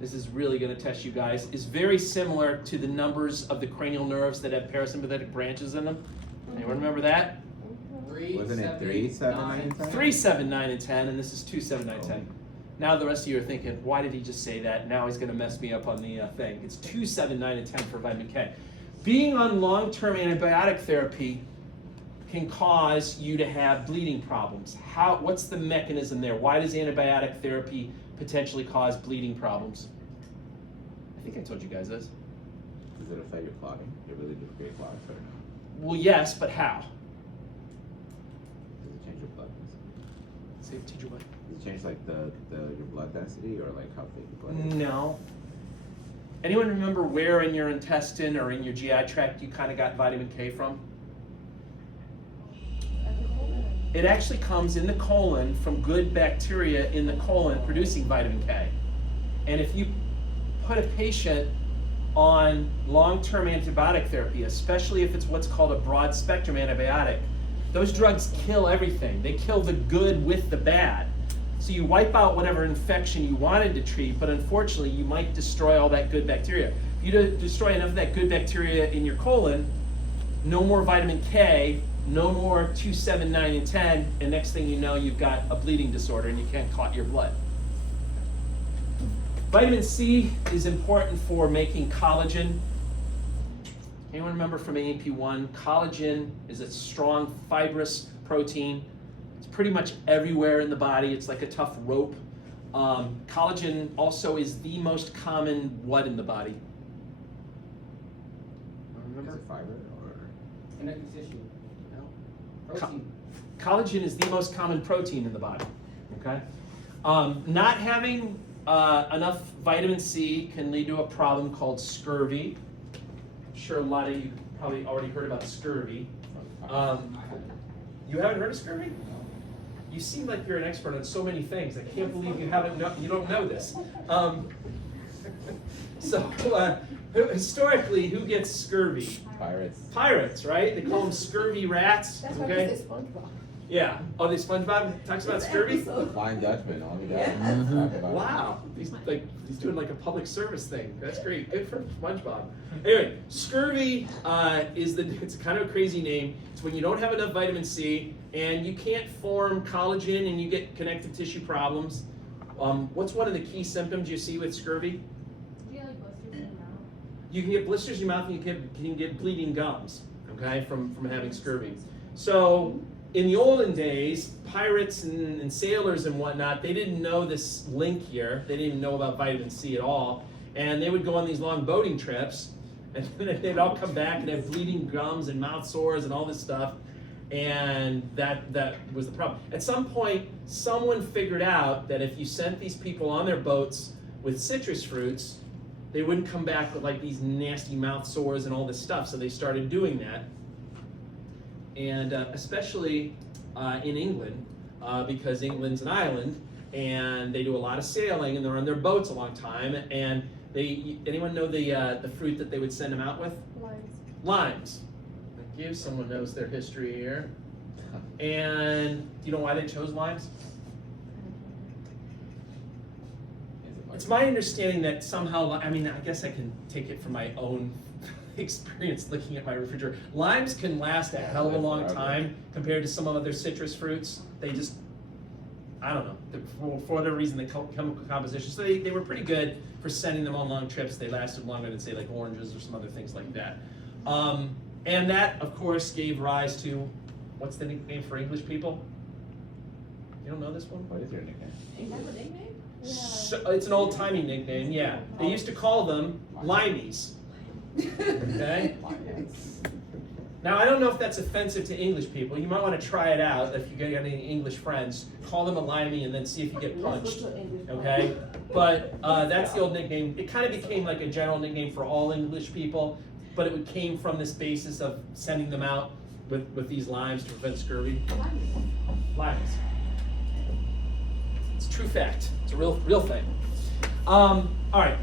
this is really going to test you guys, is very similar to the numbers of the cranial nerves that have parasympathetic branches in them. Anyone remember that? 3, Wasn't it 7, 3, 7, 9, 9, 10? 3, 7, 9, and 10, and this is 2, 7, 9, 10. Now the rest of you are thinking, why did he just say that? Now he's going to mess me up on the thing. It's 2, 7, 9, and 10 for vitamin K. Being on long-term antibiotic therapy can cause you to have bleeding problems. What's the mechanism there? Why does antibiotic therapy potentially cause bleeding problems? I think I told you guys this. Does it affect your clotting? Your ability to create clots or no? Well, yes, but how? Does it change your blood density? Say, teacher, what? Does it change like your blood density or like how thick your blood is? No. Anyone remember where in your intestine or in your GI tract you kind of got vitamin K from? It actually comes in the colon from good bacteria in the colon producing vitamin K. And if you put a patient on long-term antibiotic therapy, especially if it's what's called a broad-spectrum antibiotic, those drugs kill everything. They kill the good with the bad. So you wipe out whatever infection you wanted to treat, but unfortunately you might destroy all that good bacteria. If you destroy enough of that good bacteria in your colon, no more vitamin K, no more 2, 7, 9, and 10, and next thing you know, you've got a bleeding disorder and you can't clot your blood. Vitamin C is important for making collagen. Anyone remember from AMP1? Collagen is a strong, fibrous protein. It's pretty much everywhere in the body. It's like a tough rope. Collagen also is the most common what in the body? Is it fiber or? connective tissue. No. Protein. Collagen is the most common protein in the body. Okay. Not having enough vitamin C can lead to a problem called scurvy. I'm sure a lot of you probably already heard about scurvy. You haven't heard of scurvy? You seem like you're an expert on so many things. I can't believe you don't know this. Historically, who gets scurvy? Pirates. Pirates, right? They call them scurvy rats. That's why Okay. they say SpongeBob. Yeah. Oh, the SpongeBob talks about scurvy. The Flying Dutchman, all the guys. Yeah. talk about it. Wow, he's doing like a public service thing. That's great. Good for SpongeBob. Anyway, scurvy it's kind of a crazy name. It's when you don't have enough vitamin C and you can't form collagen and you get connective tissue problems. What's one of the key symptoms you see with scurvy? Do you have like blisters in your mouth? You can get blisters in your mouth and you can get bleeding gums, okay, from having scurvy. So in the olden days, pirates and sailors and whatnot, they didn't know this link here. They didn't even know about vitamin C at all. And they would go on these long boating trips, and then they'd all come back and have bleeding gums and mouth sores and all this stuff. And that was the problem. At some point, someone figured out that if you sent these people on their boats with citrus fruits, they wouldn't come back with like these nasty mouth sores and all this stuff. So they started doing that. And especially in England, because England's an island, and they do a lot of sailing, and they're on their boats a long time. And anyone know the fruit that they would send them out with? Limes. Limes. Thank you. Someone knows their history here. And do you know why they chose limes? It's my understanding that somehow, I mean, I guess I can take it from my own experience looking at my refrigerator. Limes can last a hell of a long time compared to some of other citrus fruits. They just, I don't know, for whatever reason, the chemical composition. So they were pretty good for sending them on long trips. They lasted longer than, say, like oranges or some other things like that. And that, of course, gave rise to, what's the nickname for English people? You don't know this one? What is your nickname? Ain't that what they made? So, it's an old-timey nickname, yeah. They used to call them limeys. Okay? Now, I don't know if that's offensive to English people. You might want to try it out if you get any English friends. Call them a limey and then see if you get punched. Okay? But that's the old nickname. It kind of became like a general nickname for all English people, but it came from this basis of sending them out with these limes to prevent scurvy. Limes. It's a true fact. It's a real thing. All right.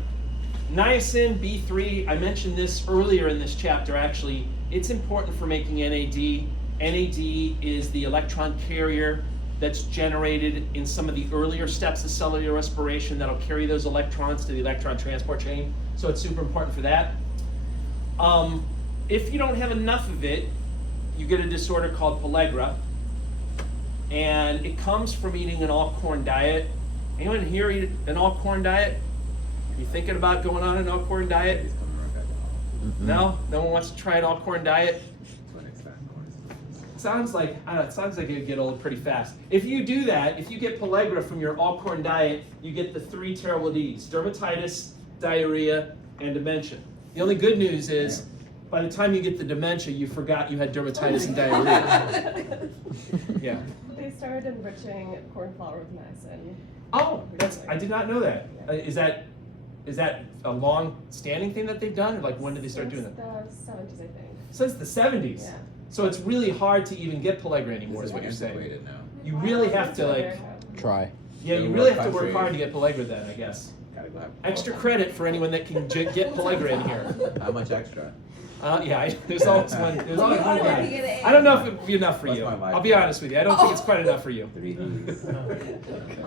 Niacin, B3, I mentioned this earlier in this chapter actually. It's important for making NAD. NAD is the electron carrier that's generated in some of the earlier steps of cellular respiration that'll carry those electrons to the electron transport chain. So it's super important for that. If you don't have enough of it, you get a disorder called pellagra. And it comes from eating an all-corn diet. Anyone here eat an all-corn diet? You thinking about going on an all-corn diet? No? No one wants to try an all-corn diet? Sounds like, I don't know, it sounds like it would get old pretty fast. If you do that, if you get pellagra from your all-corn diet, you get the 3 terrible Ds: dermatitis, diarrhea, and dementia. The only good news is, by the time you get the dementia, you forgot you had dermatitis and diarrhea. Yeah. They started enriching corn flour with niacin. Oh, I did not know that. Is that a long-standing thing that they've done, or like when did they start doing that? Since the 70s, I think. Since the 70s. Yeah. So it's really hard to even get pellagra anymore, is what you're saying. You really have to try. Yeah, you really have to work hard to get pellagra then, I guess. Gotta go have Extra credit for anyone that can get pellagra in here. How much extra? There's always one. There's always one guy. I don't know if it would be enough for you. I'll be honest with you. I don't think it's quite enough for you. 3 Ds.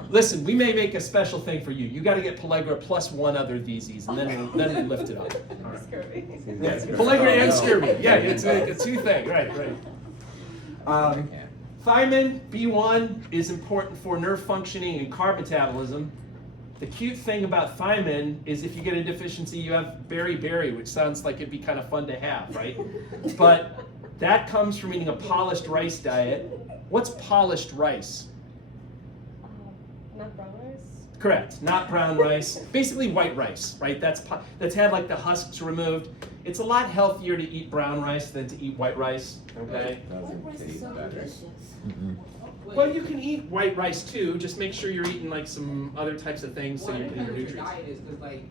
Listen, we may make a special thing for you. You got to get pellagra plus one other DZs, and then we'll lift it up. All right. Scurvy. Yeah, pellagra and scurvy. Yeah, it's a 2 thing. Right. Thiamine, B1, is important for nerve functioning and carb metabolism. The cute thing about thiamine is if you get a deficiency, you have beriberi, which sounds like it'd be kind of fun to have, right? But that comes from eating a polished rice diet. What's polished rice? Not brown rice? Correct, not brown rice. Basically white rice, right? That's had like the husks removed. It's a lot healthier to eat brown rice than to eat white rice, okay? Doesn't taste better. Well, you can eat white rice too. Just make sure you're eating like some other types of things so Well, you're getting your what your nutrients. diet is, because like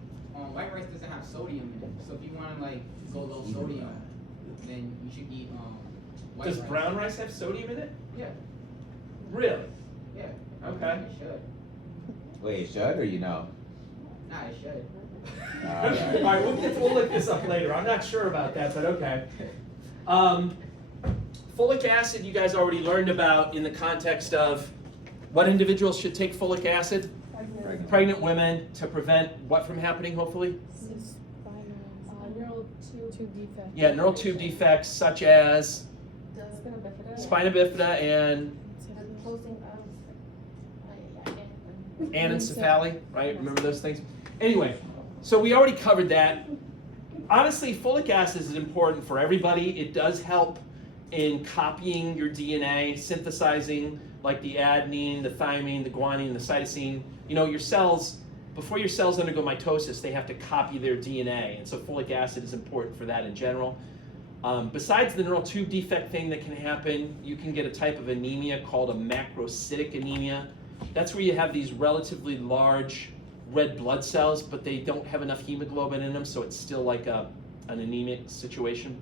white rice doesn't have sodium in it. So if you want to like go low sodium, then you should eat white Does rice. brown rice have sodium in it? Yeah, Really? yeah. Okay. It should. Wait, it should or you know? Nah, it should. All right, we'll look this up later. I'm not sure about that, but okay. Folic acid, you guys already learned about in the context of what individuals should take folic acid? Pregnant women, to prevent what from happening, hopefully? Neural tube defect. Yeah, neural tube defects such as Spina bifida. spina bifida and anencephaly, right? Remember those things? Anyway, so we already covered that. Honestly, folic acid is important for everybody. It does help in copying your DNA, synthesizing like the adenine, the thymine, the guanine, the cytosine. You know, your cells, before your cells undergo mitosis, they have to copy their DNA, and so folic acid is important for that in general. Besides the neural tube defect thing that can happen, you can get a type of anemia called a macrocytic anemia. That's where you have these relatively large red blood cells, but they don't have enough hemoglobin in them, so it's still like an anemic situation.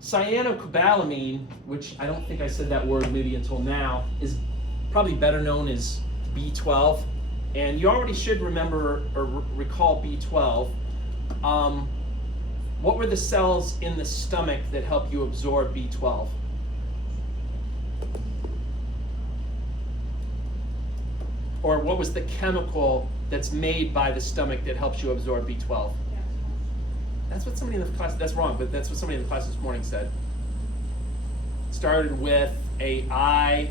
Cyanocobalamin, which I don't think I said that word maybe until now, is probably better known as B12. And you already should remember or recall B12. What were the cells in the stomach that help you absorb B12? Or what was the chemical that's made by the stomach that helps you absorb B12? That's what somebody in the class, that's wrong, but that's what somebody in the class this morning said. Started with a I,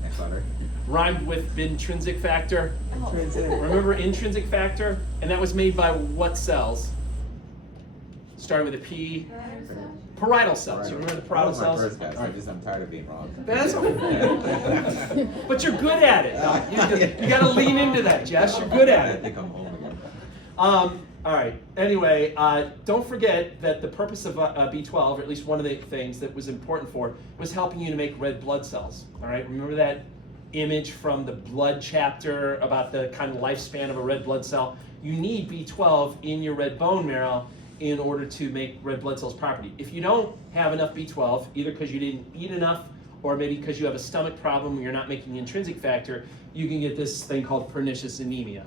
Next letter. rhymed with intrinsic factor. Remember intrinsic factor? And that was made by what cells? started with a P. Parietal cells. You remember the parietal That was cells? my first guess. I'm tired of being wrong. That's okay. But you're good at it. You got to lean into that, Jess. You're good at I it. think I'm home again. All right. Anyway, don't forget that the purpose of B12, or at least one of the things that was important for, was helping you to make red blood cells. All right. Remember that image from the blood chapter about the kind of lifespan of a red blood cell? You need B12 in your red bone marrow in order to make red blood cells properly. If you don't have enough B12, either because you didn't eat enough or maybe because you have a stomach problem and you're not making the intrinsic factor, you can get this thing called pernicious anemia.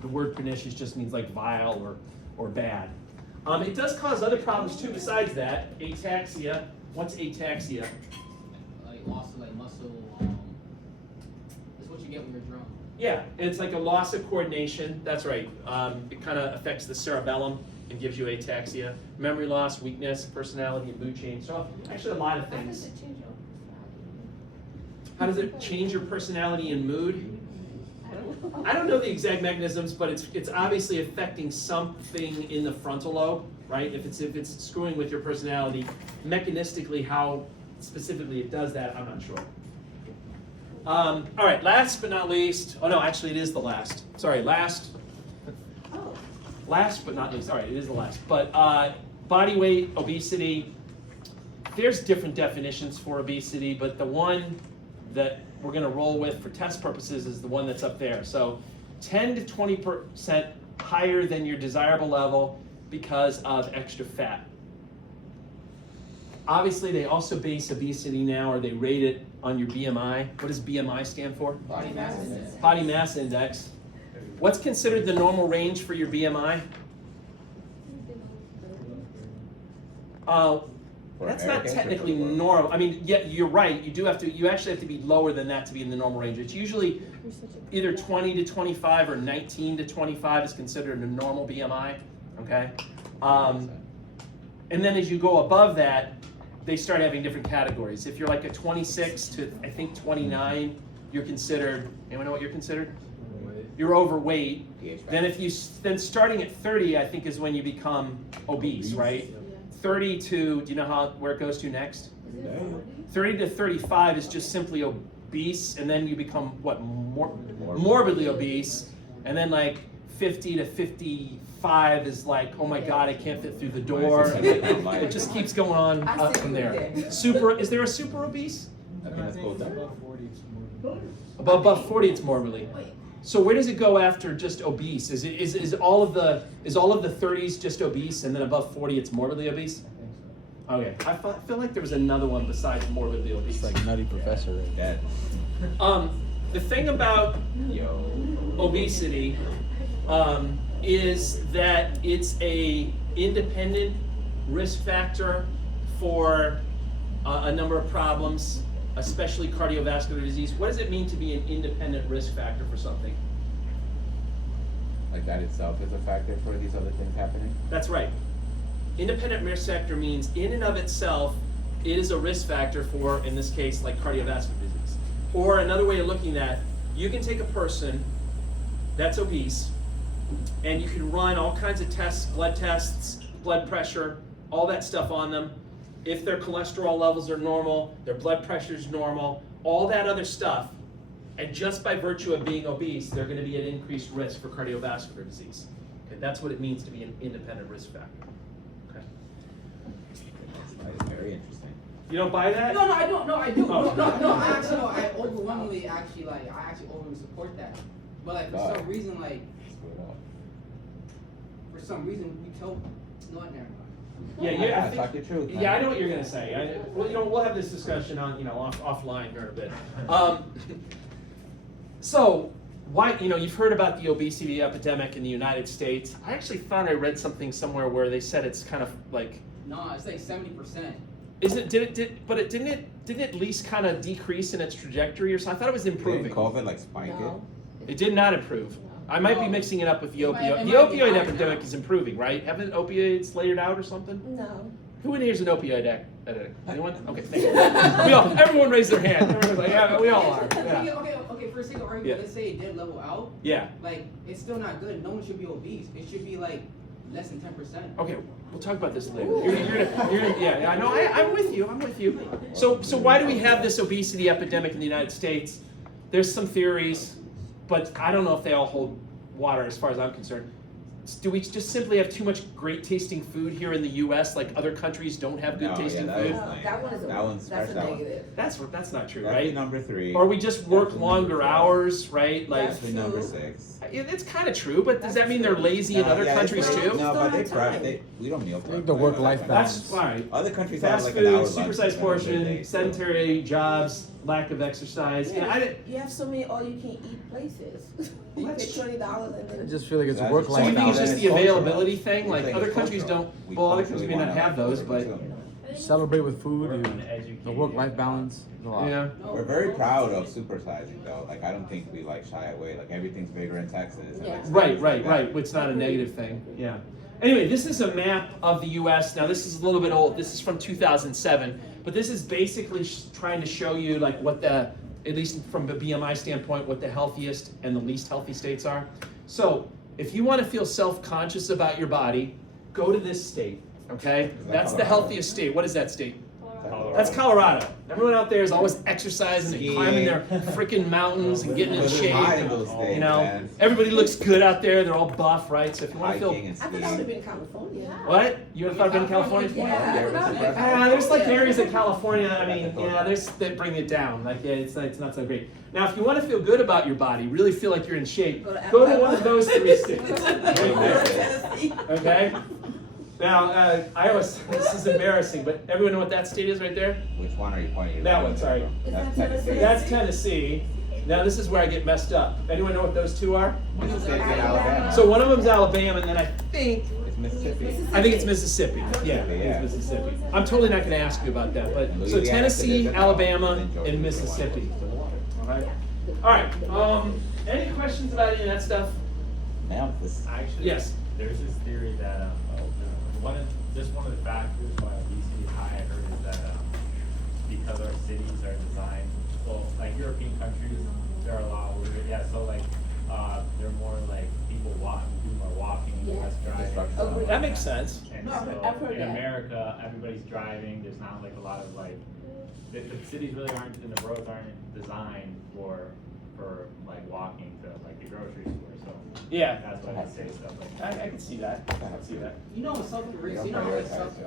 The word pernicious just means like vile or bad. It does cause other problems too besides that. Ataxia. What's ataxia? Like loss of like muscle. That's what you get when you're drunk. Yeah, it's like a loss of coordination. That's right. It kind of affects the cerebellum and gives you ataxia. Memory loss, weakness, personality, and mood change. So actually a lot of things. How does it change your personality and mood? I don't know the exact mechanisms, but it's obviously affecting something in the frontal lobe, right? If it's screwing with your personality, mechanistically, how specifically it does that, I'm not sure. All right, last but not least. Oh no, actually it is the last. Sorry, last. Last but not least. All right, it is the last. But body weight, obesity. There's different definitions for obesity, but the one that we're going to roll with for test purposes is the one that's up there. So 10 to 20% higher than your desirable level because of extra fat. Obviously, they also base obesity now, or they rate it on your BMI. What does BMI stand for? Body mass index. Body mass index. What's considered the normal range for your BMI? That's not technically normal. I mean, yeah, you're right. You actually have to be lower than that to be in the normal range. It's usually either 20 to 25 or 19 to 25 is considered a normal BMI. Okay. And then as you go above that, they start having different categories. If you're like a 26 to I think 29, you're considered. Anyone know what you're considered? You're overweight. Then starting at 30, I think is when you become obese, right? 30 to, do you know where it goes to next? 30 to 35 is just simply obese, and then you become what, morbidly obese, and then like 50 to 55 is like, oh my God, I can't fit through the door. It just keeps going on up from there. Is there a super obese? I think that's called that. Above 40 is more. Above 40, it's morbidly. So where does it go after just obese? Is all of the 30s just obese, and then above 40 it's morbidly obese? I think so. Okay, I feel like there was another one besides morbidly obese. It's like Nutty Professor right That. The thing about obesity is that it's a independent risk factor for a number of problems, especially cardiovascular disease. What does it mean to be an independent risk factor for something? Like that itself is a factor for these other things happening? That's right. Independent risk factor means in and of itself, it is a risk factor for, in this case, like cardiovascular disease. Or another way of looking at, you can take a person that's obese, and you can run all kinds of tests, blood pressure, all that stuff on them. If their cholesterol levels are normal, their blood pressure is normal, all that other stuff, and just by virtue of being obese, they're going to be at increased risk for cardiovascular disease. Okay, that's what it means to be an independent risk factor. Okay. That's very interesting. You don't buy that? No, I don't. No, I do. Oh. No, I actually, no, I overwhelmingly actually overly support that. But like for some reason, like we tell no, never mind. Yeah, Talk the truth. man. Yeah, I know what you're gonna say. We'll have this discussion on, offline here in a bit. So, why, you've heard about the obesity epidemic in the United States. I actually thought I read something somewhere where they said it's kind of like. No, it's like 70%. Didn't it at least kind of decrease in its trajectory or something? I thought it was improving. Didn't COVID like spike No. It did not improve. I might be No. mixing it up with the It might- opioid. it The might be opioid higher epidemic now. is improving, right? Haven't opioids layered out or something? No. Who in here is an opioid addict? Anyone? Okay, thank you. Everyone raised their hand. Everyone's like, yeah, we all are. Yeah. Okay, for the sake of argument, Yeah. let's say it did level out. Yeah. Like, it's still not good. No one should be obese. It should be like less than 10%. Okay, we'll talk about this later. Yeah, I know. I'm with you. I'm with you. So why do we have this obesity epidemic in the United States? There's some theories, but I don't know if they all hold water as far as I'm concerned. Do we just simply have too much great tasting food here in the U.S. like other countries don't have good No, tasting yeah, that food? is lame. That one is That one's that's a that one. negative. That's not true, That's right? number 3. Or we just work Definitely longer number 4. hours, right? Like That's Definitely number true. 6. it's kind of true, but does that mean they're lazy in No, other yeah, countries it's- too? No, but they Still have prep. time. We don't meal I prep. think the like work-life that. That's balance. fine. Other countries have Fast like an hour food, lunch. supersized every portion, day, so- sedentary jobs, lack of exercise. You know, You have so many all-you-can-eat places. You pay That's $20 and I then. just feel like it's a That's- So work-life you think it's balance. just the availability thing? Like It's other it's countries cultural. don't. We Well, other countries may culturally not wanna have those, but consume. Celebrate with food, Work you, on educating the work-life everyone. balance is a lot. yeah. We're very proud of supersizing though. Like I don't think we like shy away. Like everything's bigger in Texas. And, like, Right, stuff right, like right. that. It's not a negative thing. Yeah. Anyway, this is a map of the U.S. Now, this is a little bit old. This is from 2007, but this is basically trying to show you like what the, at least from a BMI standpoint, what the healthiest and the least healthy states are. So, if you want to feel self-conscious about your body, go to this state. Okay, that that's the Colorado? healthiest state. What is that state? Colorado. That's Colorado. Everyone out there is always exercising and Skiing. climbing their freaking mountains and getting in Because it's shape. hot in and, those states, you know, man. everybody looks good out there. They're all buff, right? So if you want to feel, Hiking and I thought that would have skiing. been California. what? You ever thought about in California? Yeah, I thought that would Ah, be there's like California. areas in California. I mean, yeah, there's that bring it down. Like, yeah, it's not so great. Now, if you want to feel good about your body, really feel like you're in shape, Go to go to Alabama. one of those 3 states. Tennessee. Okay. Now, I always this is embarrassing, but everyone know what that state is right there? Which one are you pointing? That at? one, sorry. Is That's that Tennessee. Tennessee? That's Tennessee. Now, this is where I get messed up. Anyone know what those two are? Mississippi and Alabama. So one of them's Alabama, and then I think It's Mississippi. it's Mississippi. Yeah, it's Mississippi. I'm totally not going to ask you about that, but so Louisiana, Tennessee, Georgia, Alabama, and Georgia. and Mississippi. All right. All right. Any questions about any of that stuff? Memphis. Actually, Yes. there's this theory that one of the factors why obesity is high, I heard, is that because our cities are designed, well, like European countries, they're a lot older. Yeah, so like they're more like people do more walking, less driving. Agreed. That makes sense. And No, so I've heard in that. America, everybody's driving. There's not like a lot of like the cities really aren't, and the roads aren't designed for like walking to like the grocery store. So Yeah. that's why they say stuff like that. I can see that. I can see that. You know in South Korea, You you don't know how like prioritize South, it.